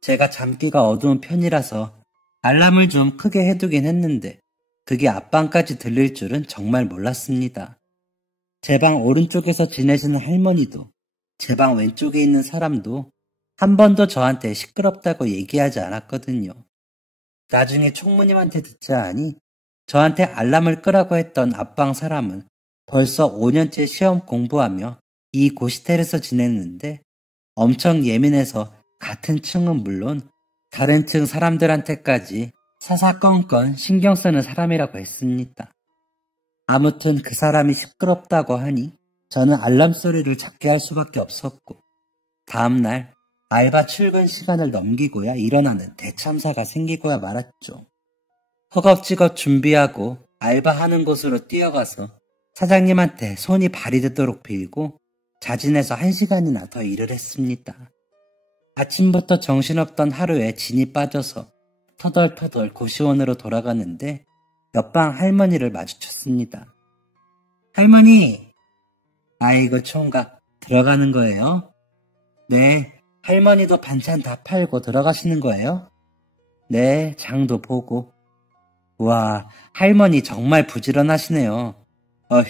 제가 잠기가 어두운 편이라서 알람을 좀 크게 해두긴 했는데 그게 앞방까지 들릴 줄은 정말 몰랐습니다. 제 방 오른쪽에서 지내시는 할머니도 제 방 왼쪽에 있는 사람도 한 번도 저한테 시끄럽다고 얘기하지 않았거든요. 나중에 총무님한테 듣자 하니 저한테 알람을 끄라고 했던 앞방 사람은 벌써 5년째 시험 공부하며 이 고시텔에서 지냈는데 엄청 예민해서 같은 층은 물론 다른 층 사람들한테까지 사사건건 신경 쓰는 사람이라고 했습니다. 아무튼 그 사람이 시끄럽다고 하니 저는 알람 소리를 작게 할 수밖에 없었고 다음날 알바 출근 시간을 넘기고야 일어나는 대참사가 생기고야 말았죠. 허겁지겁 준비하고 알바하는 곳으로 뛰어가서 사장님한테 손이 발이 되도록 빌고 자진해서 1시간이나 더 일을 했습니다. 아침부터 정신없던 하루에 진이 빠져서 터덜터덜 고시원으로 돌아가는데 옆방 할머니를 마주쳤습니다. 할머니! 아이고 총각 들어가는 거예요? 네, 할머니도 반찬 다 팔고 들어가시는 거예요? 네, 장도 보고. 와, 할머니 정말 부지런하시네요. 어휴,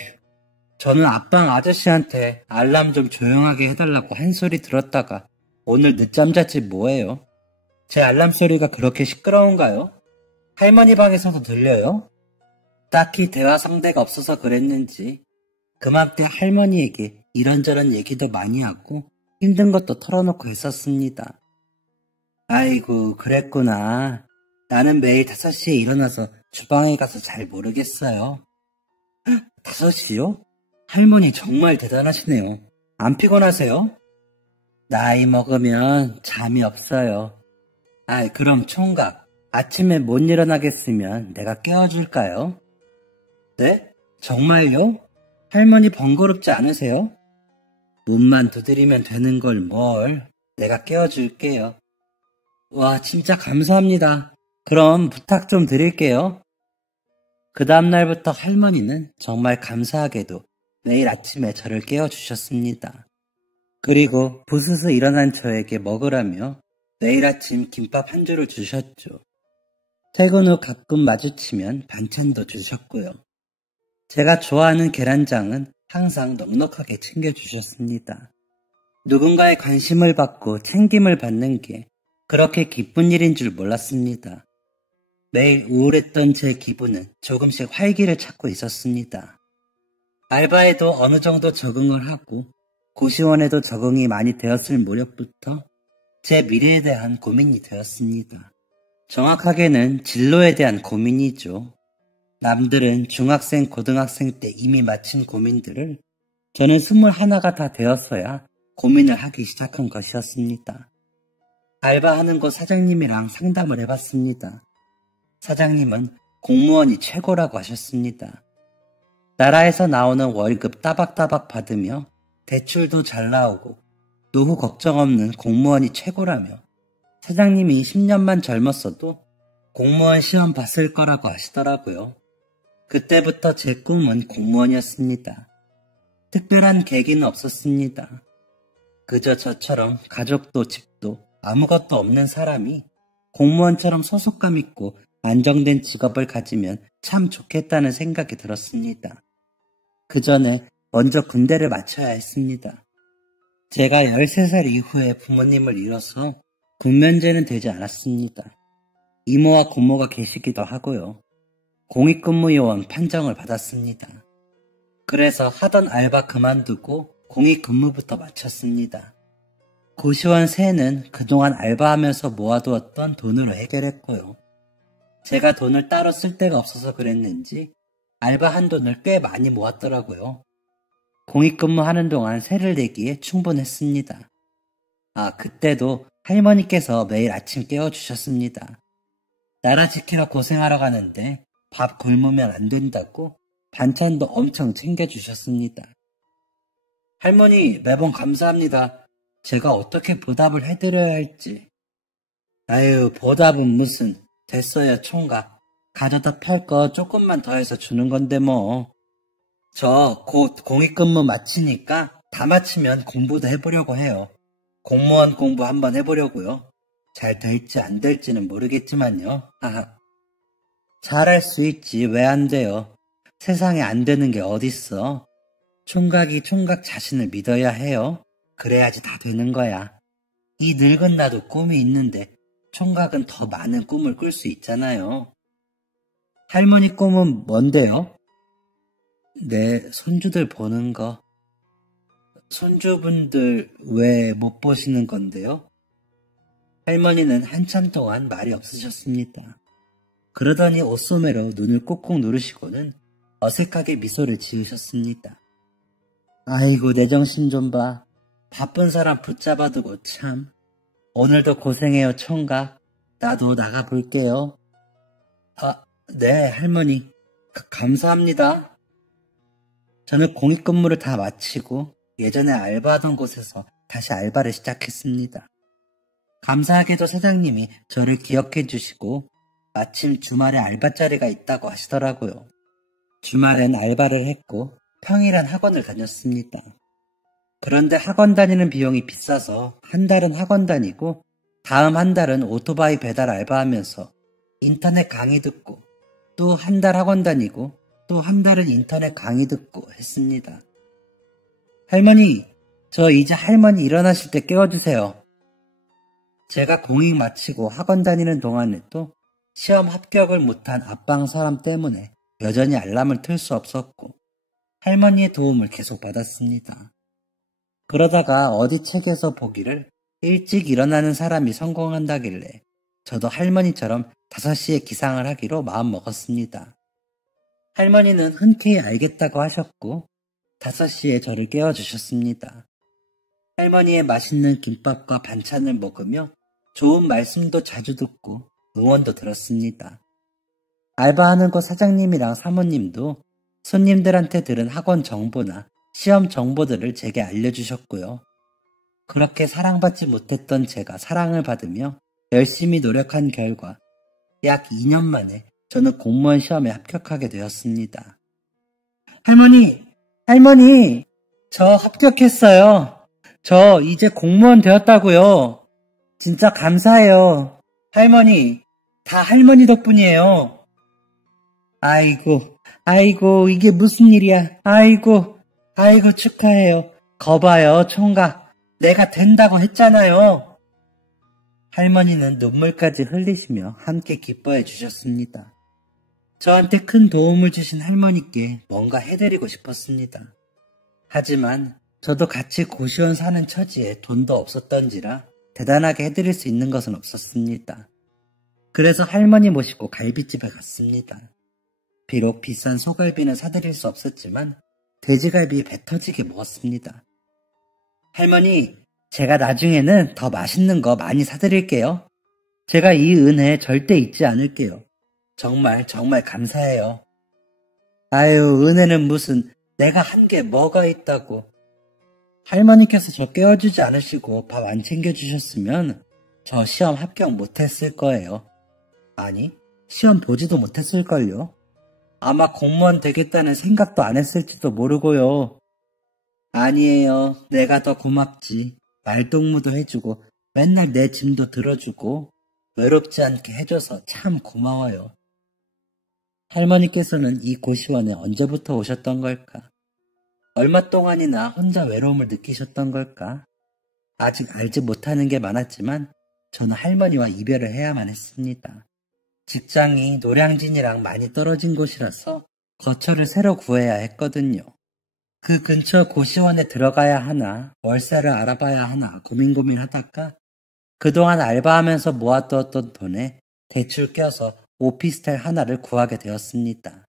저는 앞방 아저씨한테 알람 좀 조용하게 해달라고 한 소리 들었다가 오늘 늦잠 잤지 뭐예요? 제 알람 소리가 그렇게 시끄러운가요? 할머니 방에서도 들려요? 딱히 대화 상대가 없어서 그랬는지 그맘때 할머니에게 이런저런 얘기도 많이 하고 힘든 것도 털어놓고 했었습니다. 아이고 그랬구나. 나는 매일 5시에 일어나서 주방에 가서 잘 모르겠어요. 5시요? 할머니 정말 대단하시네요. 안 피곤하세요? 나이 먹으면 잠이 없어요. 그럼 총각, 아침에 못 일어나겠으면 내가 깨워줄까요? 네? 정말요? 할머니 번거롭지 않으세요? 문만 두드리면 되는 걸 뭘. 내가 깨워줄게요. 와, 진짜 감사합니다. 그럼 부탁 좀 드릴게요. 그 다음날부터 할머니는 정말 감사하게도 매일 아침에 저를 깨워주셨습니다. 그리고 부스스 일어난 저에게 먹으라며 매일 아침 김밥 한 줄을 주셨죠. 퇴근 후 가끔 마주치면 반찬도 주셨고요. 제가 좋아하는 계란장은 항상 넉넉하게 챙겨주셨습니다. 누군가의 관심을 받고 챙김을 받는 게 그렇게 기쁜 일인 줄 몰랐습니다. 매일 우울했던 제 기분은 조금씩 활기를 찾고 있었습니다. 알바에도 어느 정도 적응을 하고 고시원에도 적응이 많이 되었을 무렵부터 제 미래에 대한 고민이 되었습니다. 정확하게는 진로에 대한 고민이죠. 남들은 중학생, 고등학생 때 이미 마친 고민들을 저는 21가 다 되었어야 고민을 하기 시작한 것이었습니다. 알바하는 곳 사장님이랑 상담을 해봤습니다. 사장님은 공무원이 최고라고 하셨습니다. 나라에서 나오는 월급 따박따박 받으며 대출도 잘 나오고 노후 걱정 없는 공무원이 최고라며 사장님이 10년만 젊었어도 공무원 시험 봤을 거라고 하시더라고요. 그때부터 제 꿈은 공무원이었습니다. 특별한 계기는 없었습니다. 그저 저처럼 가족도 집도 아무것도 없는 사람이 공무원처럼 소속감 있고 안정된 직업을 가지면 참 좋겠다는 생각이 들었습니다. 그 전에 먼저 군대를 마쳐야 했습니다. 제가 13살 이후에 부모님을 잃어서 군면제는 되지 않았습니다. 이모와 고모가 계시기도 하고요. 공익근무요원 판정을 받았습니다. 그래서 하던 알바 그만두고 공익근무부터 마쳤습니다. 고시원 세는 그동안 알바하면서 모아두었던 돈으로 해결했고요. 제가 돈을 따로 쓸 데가 없어서 그랬는지 알바한 돈을 꽤 많이 모았더라고요. 공익근무하는 동안 세를 내기에 충분했습니다. 그때도 할머니께서 매일 아침 깨워주셨습니다. 나라 지키러 고생하러 가는데 밥 굶으면 안 된다고 반찬도 엄청 챙겨주셨습니다. 할머니 매번 감사합니다. 제가 어떻게 보답을 해드려야 할지. 아유, 보답은 무슨. 됐어요, 총각. 가져다 팔 거 조금만 더 해서 주는 건데 뭐. 저 곧 공익근무 마치니까 다 마치면 공부도 해보려고 해요. 공무원 공부 한번 해보려고요. 잘 될지 안 될지는 모르겠지만요. 잘할 수 있지. 왜 안 돼요. 세상에 안 되는 게 어딨어. 총각이 총각 자신을 믿어야 해요. 그래야지 다 되는 거야. 이 늙은 나도 꿈이 있는데 총각은 더 많은 꿈을 꿀 수 있잖아요. 할머니 꿈은 뭔데요? 내 손주들 보는 거. 손주분들 왜 못 보시는 건데요? 할머니는 한참 동안 말이 없으셨습니다. 그러더니 옷소매로 눈을 꾹꾹 누르시고는 어색하게 미소를 지으셨습니다. 아이고, 내 정신 좀 봐. 바쁜 사람 붙잡아두고 참. 오늘도 고생해요, 총각. 나도 나가볼게요. 네, 할머니. 감사합니다. 저는 공익근무를 다 마치고 예전에 알바하던 곳에서 다시 알바를 시작했습니다. 감사하게도 사장님이 저를 기억해 주시고 마침 주말에 알바 자리가 있다고 하시더라고요. 주말엔 알바를 했고 평일엔 학원을 다녔습니다. 그런데 학원 다니는 비용이 비싸서 한 달은 학원 다니고 다음 한 달은 오토바이 배달 알바하면서 인터넷 강의 듣고 또 한 달 학원 다니고 또 한 달은 인터넷 강의 듣고 했습니다. 할머니, 저 이제 할머니 일어나실 때 깨워주세요. 제가 공익 마치고 학원 다니는 동안에도 시험 합격을 못한 앞방 사람 때문에 여전히 알람을 틀 수 없었고 할머니의 도움을 계속 받았습니다. 그러다가 어디 책에서 보기를 일찍 일어나는 사람이 성공한다길래 저도 할머니처럼 5시에 기상을 하기로 마음먹었습니다. 할머니는 흔쾌히 알겠다고 하셨고 5시에 저를 깨워주셨습니다. 할머니의 맛있는 김밥과 반찬을 먹으며 좋은 말씀도 자주 듣고 응원도 들었습니다. 알바하는 곳 사장님이랑 사모님도 손님들한테 들은 학원 정보나 시험 정보들을 제게 알려주셨고요. 그렇게 사랑받지 못했던 제가 사랑을 받으며 열심히 노력한 결과 약 2년 만에 저는 공무원 시험에 합격하게 되었습니다. 할머니, 저 합격했어요. 저 이제 공무원 되었다고요. 진짜 감사해요. 할머니, 다 할머니 덕분이에요. 아이고, 이게 무슨 일이야. 아이고, 축하해요. 거봐요, 총각. 내가 된다고 했잖아요. 할머니는 눈물까지 흘리시며 함께 기뻐해 주셨습니다. 저한테 큰 도움을 주신 할머니께 뭔가 해드리고 싶었습니다. 하지만 저도 같이 고시원 사는 처지에 돈도 없었던지라 대단하게 해드릴 수 있는 것은 없었습니다. 그래서 할머니 모시고 갈비집에 갔습니다. 비록 비싼 소갈비는 사드릴 수 없었지만 돼지갈비 배 터지게 먹었습니다. 할머니, 제가 나중에는 더 맛있는 거 많이 사드릴게요. 제가 이 은혜 절대 잊지 않을게요. 정말 정말 감사해요. 아유, 은혜는 무슨, 내가 한 게 뭐가 있다고. 할머니께서 저 깨워주지 않으시고 밥 안 챙겨주셨으면 저 시험 합격 못했을 거예요. 아니, 시험 보지도 못했을걸요. 아마 공무원 되겠다는 생각도 안 했을지도 모르고요. 아니에요. 내가 더 고맙지. 말동무도 해주고 맨날 내 짐도 들어주고 외롭지 않게 해줘서 참 고마워요. 할머니께서는 이 고시원에 언제부터 오셨던 걸까? 얼마 동안이나 혼자 외로움을 느끼셨던 걸까? 아직 알지 못하는 게 많았지만 저는 할머니와 이별을 해야만 했습니다. 직장이 노량진이랑 많이 떨어진 곳이라서 거처를 새로 구해야 했거든요. 그 근처 고시원에 들어가야 하나 월세를 알아봐야 하나 고민하다가 그동안 알바하면서 모아두었던 돈에 대출 껴서 오피스텔 하나를 구하게 되었습니다.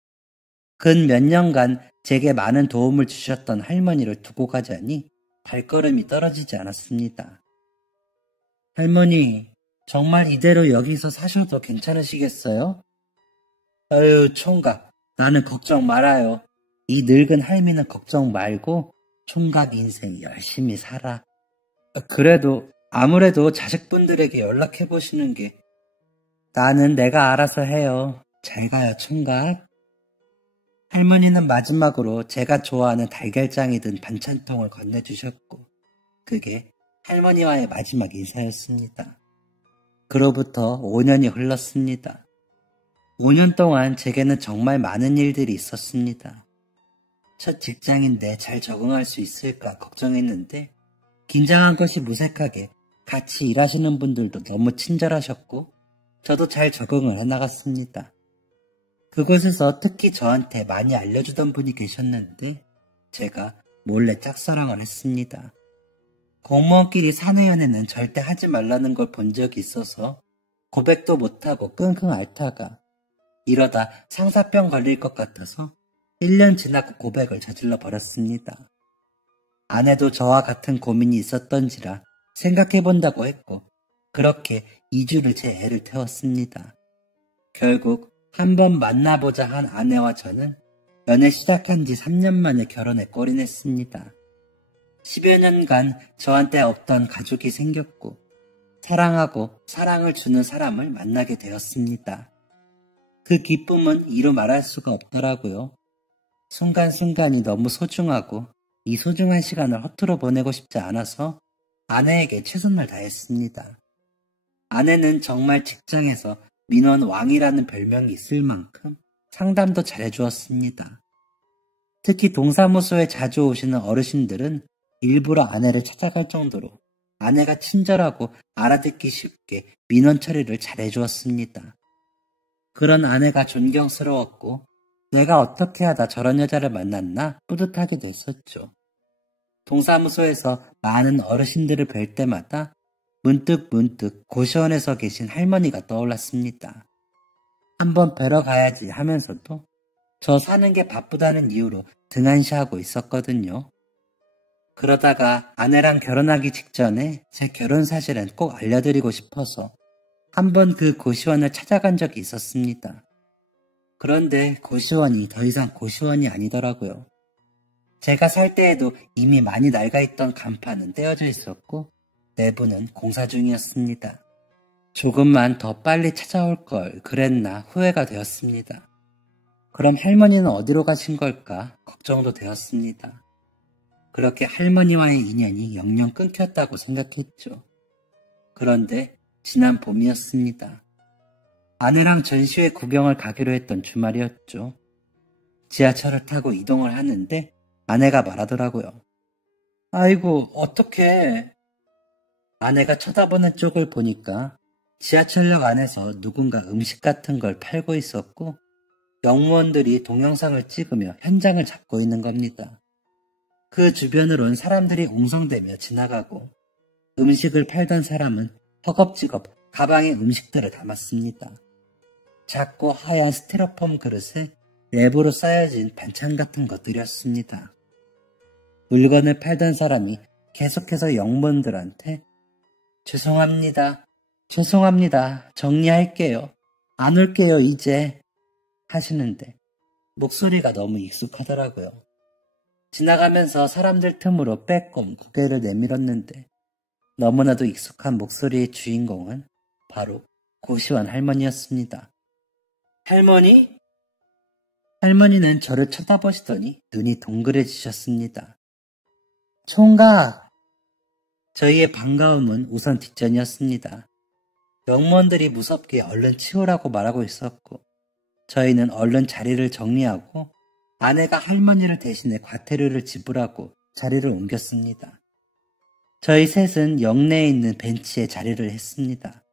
근 몇 년간 제게 많은 도움을 주셨던 할머니를 두고 가자니 발걸음이 떨어지지 않았습니다. 할머니, 정말 이대로 여기서 사셔도 괜찮으시겠어요? 아유, 총각, 나는 걱정 말아요. 이 늙은 할미는 걱정 말고 총각 인생 열심히 살아. 그래도 아무래도 자식분들에게 연락해보시는 게 나는 내가 알아서 해요. 잘 가요, 총각. 할머니는 마지막으로 제가 좋아하는 달걀장이 든 반찬통을 건네주셨고 그게 할머니와의 마지막 인사였습니다. 그로부터 5년이 흘렀습니다. 5년 동안 제게는 정말 많은 일들이 있었습니다. 첫 직장인데 잘 적응할 수 있을까 걱정했는데 긴장한 것이 무색하게 같이 일하시는 분들도 너무 친절하셨고 저도 잘 적응을 해나갔습니다. 그곳에서 특히 저한테 많이 알려주던 분이 계셨는데 제가 몰래 짝사랑을 했습니다. 공무원끼리 사내 연애는 절대 하지 말라는 걸 본 적이 있어서 고백도 못하고 끙끙 앓다가 이러다 상사병 걸릴 것 같아서 1년 지나고 고백을 저질러 버렸습니다. 아내도 저와 같은 고민이 있었던지라 생각해본다고 했고 그렇게 2주를 제 애를 태웠습니다. 결국 한번 만나보자 한 아내와 저는 연애 시작한 지 3년 만에 결혼에 골인했습니다. 10여 년간 저한테 없던 가족이 생겼고 사랑하고 사랑을 주는 사람을 만나게 되었습니다. 그 기쁨은 이루 말할 수가 없더라고요. 순간순간이 너무 소중하고 이 소중한 시간을 허투루 보내고 싶지 않아서 아내에게 최선을 다했습니다. 아내는 정말 직장에서 민원 왕이라는 별명이 있을 만큼 상담도 잘해주었습니다. 특히 동사무소에 자주 오시는 어르신들은 일부러 아내를 찾아갈 정도로 아내가 친절하고 알아듣기 쉽게 민원 처리를 잘해주었습니다. 그런 아내가 존경스러웠고 내가 어떻게 하다 저런 여자를 만났나 뿌듯하기도 했었죠. 동사무소에서 많은 어르신들을 뵐 때마다 문득 고시원에서 계신 할머니가 떠올랐습니다. 한번 뵈러 가야지 하면서도 저 사는 게 바쁘다는 이유로 등한시하고 있었거든요. 그러다가 아내랑 결혼하기 직전에 제 결혼 사실은 꼭 알려드리고 싶어서 한번 그 고시원을 찾아간 적이 있었습니다. 그런데 고시원이 더 이상 고시원이 아니더라고요. 제가 살 때에도 이미 많이 낡아있던 간판은 떼어져 있었고 내부는 공사 중이었습니다. 조금만 더 빨리 찾아올 걸 그랬나 후회가 되었습니다. 그럼 할머니는 어디로 가신 걸까 걱정도 되었습니다. 그렇게 할머니와의 인연이 영영 끊겼다고 생각했죠. 그런데 지난 봄이었습니다. 아내랑 전시회 구경을 가기로 했던 주말이었죠. 지하철을 타고 이동을 하는데 아내가 말하더라고요. 아이고, 어떡해. 아내가 쳐다보는 쪽을 보니까 지하철역 안에서 누군가 음식 같은 걸 팔고 있었고 영무원들이 동영상을 찍으며 현장을 잡고 있는 겁니다. 그 주변으론 사람들이 웅성대며 지나가고 음식을 팔던 사람은 허겁지겁 가방에 음식들을 담았습니다. 작고 하얀 스티로폼 그릇에 랩으로 쌓여진 반찬 같은 것들이었습니다. 물건을 팔던 사람이 계속해서 영문들한테 죄송합니다. 죄송합니다. 정리할게요. 안 올게요, 이제. 하시는데 목소리가 너무 익숙하더라고요. 지나가면서 사람들 틈으로 빼꼼 고개를 내밀었는데 너무나도 익숙한 목소리의 주인공은 바로 고시원 할머니였습니다. 할머니? 할머니는 저를 쳐다보시더니 눈이 동그래지셨습니다. 총각! 저희의 반가움은 우선 뒷전이었습니다. 영무원들이 무섭게 얼른 치우라고 말하고 있었고 저희는 얼른 자리를 정리하고 아내가 할머니를 대신해 과태료를 지불하고 자리를 옮겼습니다. 저희 셋은 역내에 있는 벤치에 자리를 했습니다.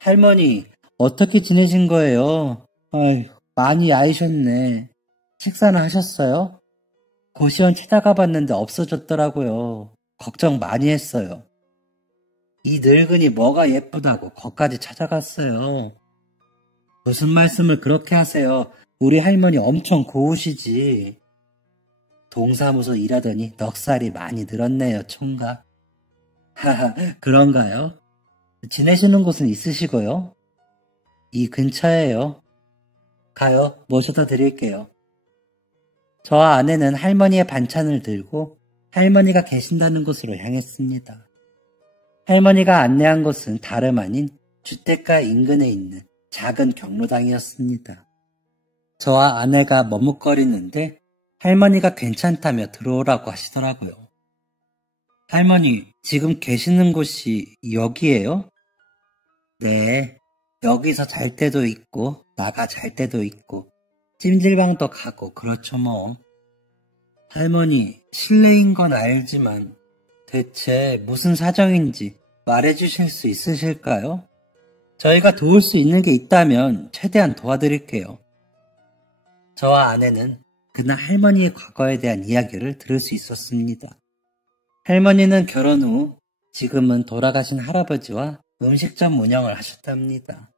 할머니, 어떻게 지내신 거예요? 아휴, 많이 야이셨네. 식사는 하셨어요? 고시원 찾아가 봤는데 없어졌더라고요. 걱정 많이 했어요. 이 늙은이 뭐가 예쁘다고 거기까지 찾아갔어요. 무슨 말씀을 그렇게 하세요? 우리 할머니 엄청 고우시지. 동사무소 일하더니 넉살이 많이 늘었네요, 총각. 하하, 그런가요? 지내시는 곳은 있으시고요? 이 근처에요. 가요, 모셔다 드릴게요. 저와 아내는 할머니의 반찬을 들고 할머니가 계신다는 곳으로 향했습니다. 할머니가 안내한 곳은 다름 아닌 주택가 인근에 있는 작은 경로당이었습니다. 저와 아내가 머뭇거리는데 할머니가 괜찮다며 들어오라고 하시더라고요. 할머니, 지금 계시는 곳이 여기예요? 네, 여기서 잘 때도 있고 나가 잘 때도 있고 찜질방도 가고 그렇죠 뭐. 할머니, 실례인 건 알지만 대체 무슨 사정인지 말해주실 수 있으실까요? 저희가 도울 수 있는 게 있다면 최대한 도와드릴게요. 저와 아내는 그날 할머니의 과거에 대한 이야기를 들을 수 있었습니다. 할머니는 결혼 후 지금은 돌아가신 할아버지와 음식점 운영을 하셨답니다.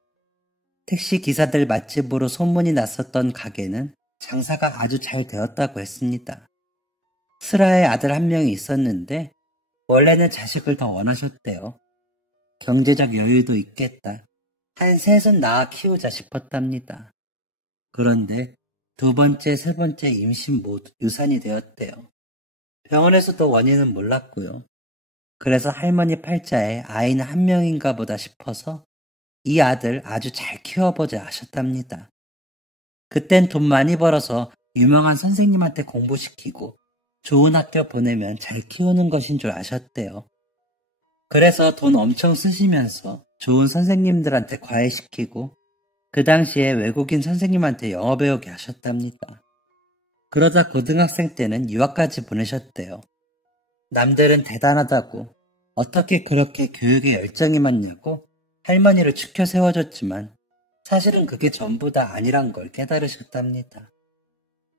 택시 기사들 맛집으로 소문이 났었던 가게는 장사가 아주 잘 되었다고 했습니다. 슬아의 아들 한 명이 있었는데 원래는 자식을 더 원하셨대요. 경제적 여유도 있겠다. 한 셋은 낳아 키우자 싶었답니다. 그런데 두 번째, 세 번째 임신 모두 유산이 되었대요. 병원에서도 원인은 몰랐고요. 그래서 할머니 팔자에 아이는 한 명인가 보다 싶어서 이 아들 아주 잘 키워보자 하셨답니다. 그땐 돈 많이 벌어서 유명한 선생님한테 공부시키고 좋은 학교 보내면 잘 키우는 것인 줄 아셨대요. 그래서 돈 엄청 쓰시면서 좋은 선생님들한테 과외시키고 그 당시에 외국인 선생님한테 영어 배우게 하셨답니다. 그러다 고등학생 때는 유학까지 보내셨대요. 남들은 대단하다고 어떻게 그렇게 교육에 열정이 많냐고 할머니를 추켜 세워줬지만 사실은 그게 전부 다 아니란 걸 깨달으셨답니다.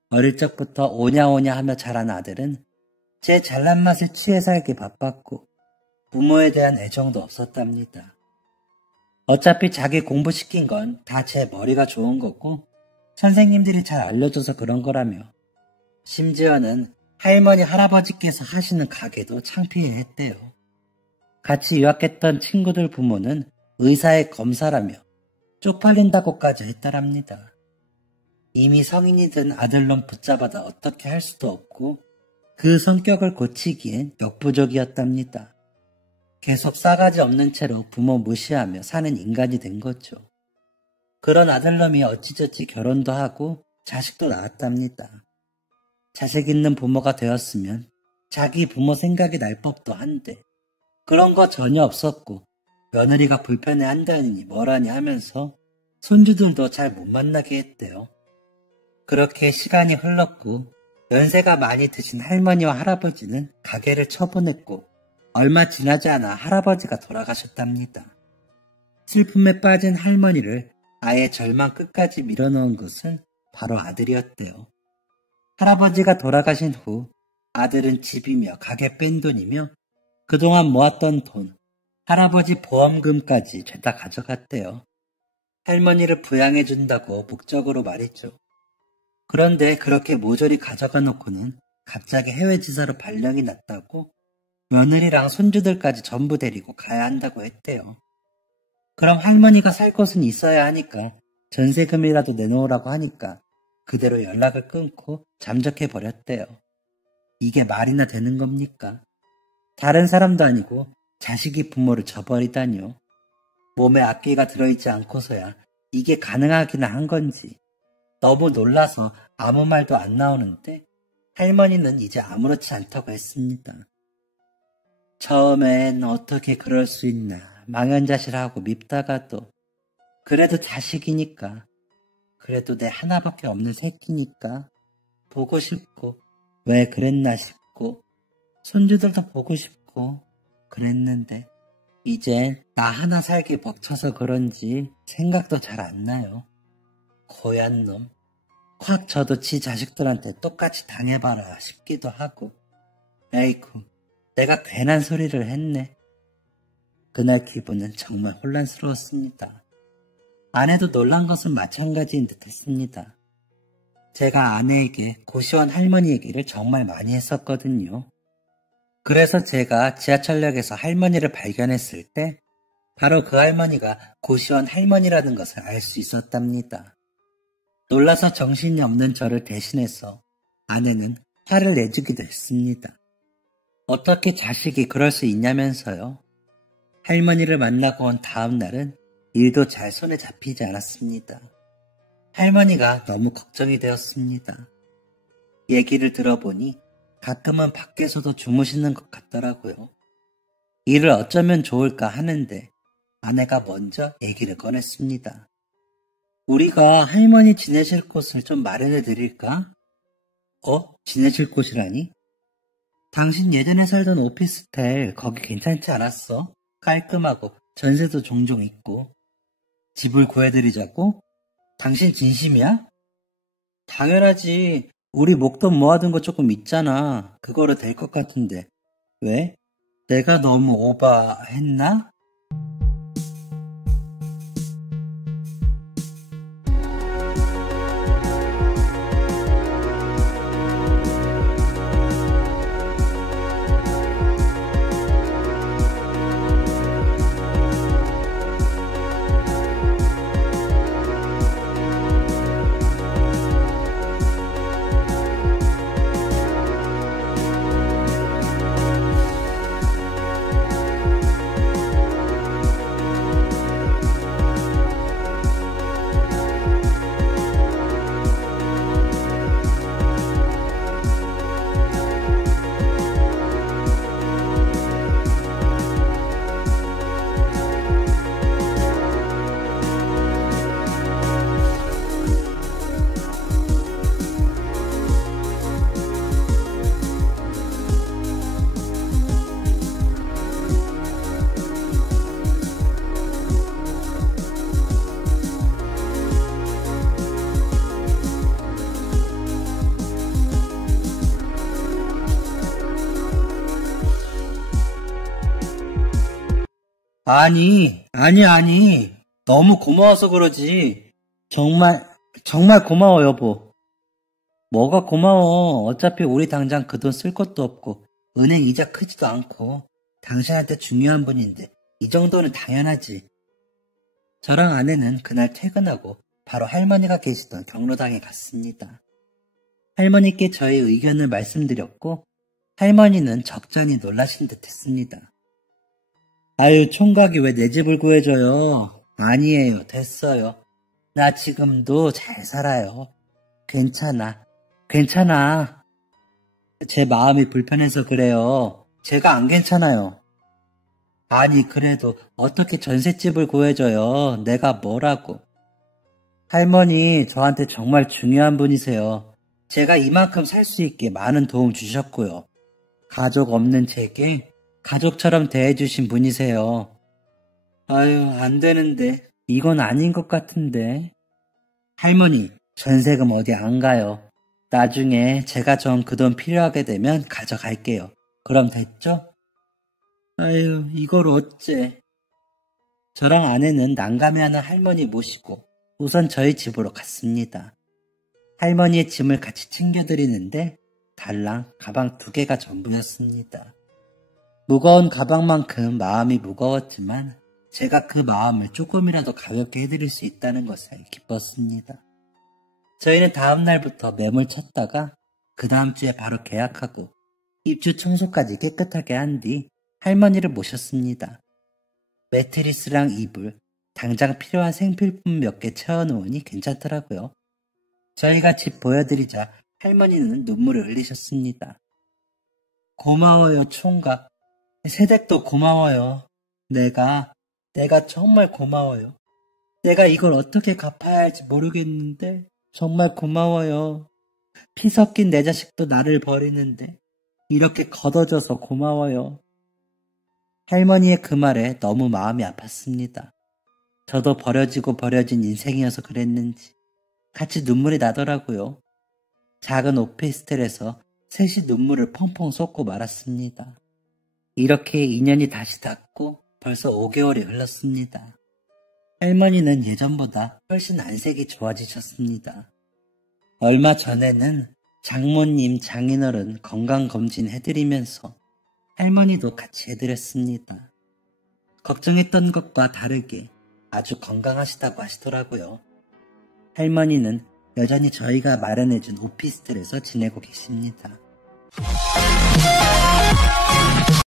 어릴 적부터 오냐오냐 하며 자란 아들은 제 잘난 맛에 취해 살기 바빴고 부모에 대한 애정도 없었답니다. 어차피 자기 공부시킨 건 다 제 머리가 좋은 거고 선생님들이 잘 알려줘서 그런 거라며 심지어는 할머니 할아버지께서 하시는 가게도 창피해했대요. 같이 유학했던 친구들 부모는 의사의 검사라며 쪽팔린다고까지 했다랍니다. 이미 성인이 된 아들놈 붙잡아다 어떻게 할 수도 없고 그 성격을 고치기엔 역부족이었답니다. 계속 싸가지 없는 채로 부모 무시하며 사는 인간이 된 거죠. 그런 아들놈이 어찌저찌 결혼도 하고 자식도 낳았답니다. 자식 있는 부모가 되었으면 자기 부모 생각이 날 법도 한데 그런 거 전혀 없었고 며느리가 불편해한다니 뭐라니 하면서 손주들도 잘 못 만나게 했대요. 그렇게 시간이 흘렀고 연세가 많이 드신 할머니와 할아버지는 가게를 처분했고 얼마 지나지 않아 할아버지가 돌아가셨답니다. 슬픔에 빠진 할머니를 아예 절망 끝까지 밀어넣은 것은 바로 아들이었대요. 할아버지가 돌아가신 후 아들은 집이며 가게 뺀 돈이며 그동안 모았던 돈, 할아버지 보험금까지 죄다 가져갔대요. 할머니를 부양해준다고 목적으로 말이죠. 그런데 그렇게 모조리 가져가 놓고는 갑자기 해외 지사로 발령이 났다고 며느리랑 손주들까지 전부 데리고 가야 한다고 했대요. 그럼 할머니가 살 곳은 있어야 하니까 전세금이라도 내놓으라고 하니까 그대로 연락을 끊고 잠적해버렸대요. 이게 말이나 되는 겁니까? 다른 사람도 아니고 자식이 부모를 저버리다니요. 몸에 악기가 들어있지 않고서야 이게 가능하기나 한 건지 너무 놀라서 아무 말도 안 나오는데 할머니는 이제 아무렇지 않다고 했습니다. 처음엔 어떻게 그럴 수 있나 망연자실하고 밉다가도 그래도 자식이니까 그래도 내 하나밖에 없는 새끼니까 보고 싶고 왜 그랬나 싶고 손주들도 보고 싶고 그랬는데 이제 나 하나 살기 벅차서 그런지 생각도 잘 안 나요. 고얀 놈. 콱 저도 지 자식들한테 똑같이 당해봐라 싶기도 하고 에이쿠 내가 괜한 소리를 했네. 그날 기분은 정말 혼란스러웠습니다. 아내도 놀란 것은 마찬가지인 듯 했습니다. 제가 아내에게 고시원 할머니 얘기를 정말 많이 했었거든요. 그래서 제가 지하철역에서 할머니를 발견했을 때 바로 그 할머니가 고시원 할머니라는 것을 알 수 있었답니다. 놀라서 정신이 없는 저를 대신해서 아내는 화를 내주기도 했습니다. 어떻게 자식이 그럴 수 있냐면서요. 할머니를 만나고 온 다음 날은 일도 잘 손에 잡히지 않았습니다. 할머니가 너무 걱정이 되었습니다. 얘기를 들어보니 가끔은 밖에서도 주무시는 것 같더라고요. 일을 어쩌면 좋을까 하는데 아내가 먼저 얘기를 꺼냈습니다. 우리가 할머니 지내실 곳을 좀 마련해 드릴까? 지내실 곳이라니? 당신 예전에 살던 오피스텔 거기 괜찮지 않았어? 깔끔하고 전세도 종종 있고. 집을 구해드리자고? 당신 진심이야? 당연하지. 우리 목돈 모아둔 거 조금 있잖아. 그거로 될 것 같은데. 왜? 내가 너무 오바했나? 아니. 너무 고마워서 그러지. 정말 고마워, 여보. 뭐가 고마워. 어차피 우리 당장 그 돈 쓸 것도 없고, 은행 이자 크지도 않고, 당신한테 중요한 분인데, 이 정도는 당연하지. 저랑 아내는 그날 퇴근하고, 바로 할머니가 계시던 경로당에 갔습니다. 할머니께 저의 의견을 말씀드렸고, 할머니는 적잖이 놀라신 듯 했습니다. 아유, 총각이 왜 내 집을 구해줘요? 아니에요, 됐어요. 나 지금도 잘 살아요. 괜찮아. 제 마음이 불편해서 그래요. 제가 안 괜찮아요. 아니, 그래도 어떻게 전셋집을 구해줘요? 내가 뭐라고. 할머니, 저한테 정말 중요한 분이세요. 제가 이만큼 살 수 있게 많은 도움 주셨고요. 가족 없는 제게 가족처럼 대해주신 분이세요. 아유, 안 되는데. 이건 아닌 것 같은데. 할머니, 전세금 어디 안 가요. 나중에 제가 좀 그 돈 필요하게 되면 가져갈게요. 그럼 됐죠? 아유, 이걸 어째. 저랑 아내는 난감해하는 할머니 모시고 우선 저희 집으로 갔습니다. 할머니의 짐을 같이 챙겨드리는데 달랑 가방 2개가 전부였습니다. 무거운 가방만큼 마음이 무거웠지만 제가 그 마음을 조금이라도 가볍게 해드릴 수 있다는 것을 기뻤습니다. 저희는 다음 날부터 매물 찾다가 그 다음 주에 바로 계약하고 입주 청소까지 깨끗하게 한 뒤 할머니를 모셨습니다. 매트리스랑 이불, 당장 필요한 생필품 몇 개 채워놓으니 괜찮더라고요. 저희가 집 보여드리자 할머니는 눈물을 흘리셨습니다. 고마워요, 총각. 새댁도 고마워요. 내가 정말 고마워요. 내가 이걸 어떻게 갚아야 할지 모르겠는데 정말 고마워요. 피 섞인 내 자식도 나를 버리는데 이렇게 걷어줘서 고마워요. 할머니의 그 말에 너무 마음이 아팠습니다. 저도 버려지고 버려진 인생이어서 그랬는지 같이 눈물이 나더라고요. 작은 오피스텔에서 셋이 눈물을 펑펑 쏟고 말았습니다. 이렇게 인연이 다시 닿고 벌써 5개월이 흘렀습니다. 할머니는 예전보다 훨씬 안색이 좋아지셨습니다. 얼마 전에는 장모님, 장인어른 건강검진 해드리면서 할머니도 같이 해드렸습니다. 걱정했던 것과 다르게 아주 건강하시다고 하시더라고요. 할머니는 여전히 저희가 마련해준 오피스텔에서 지내고 계십니다.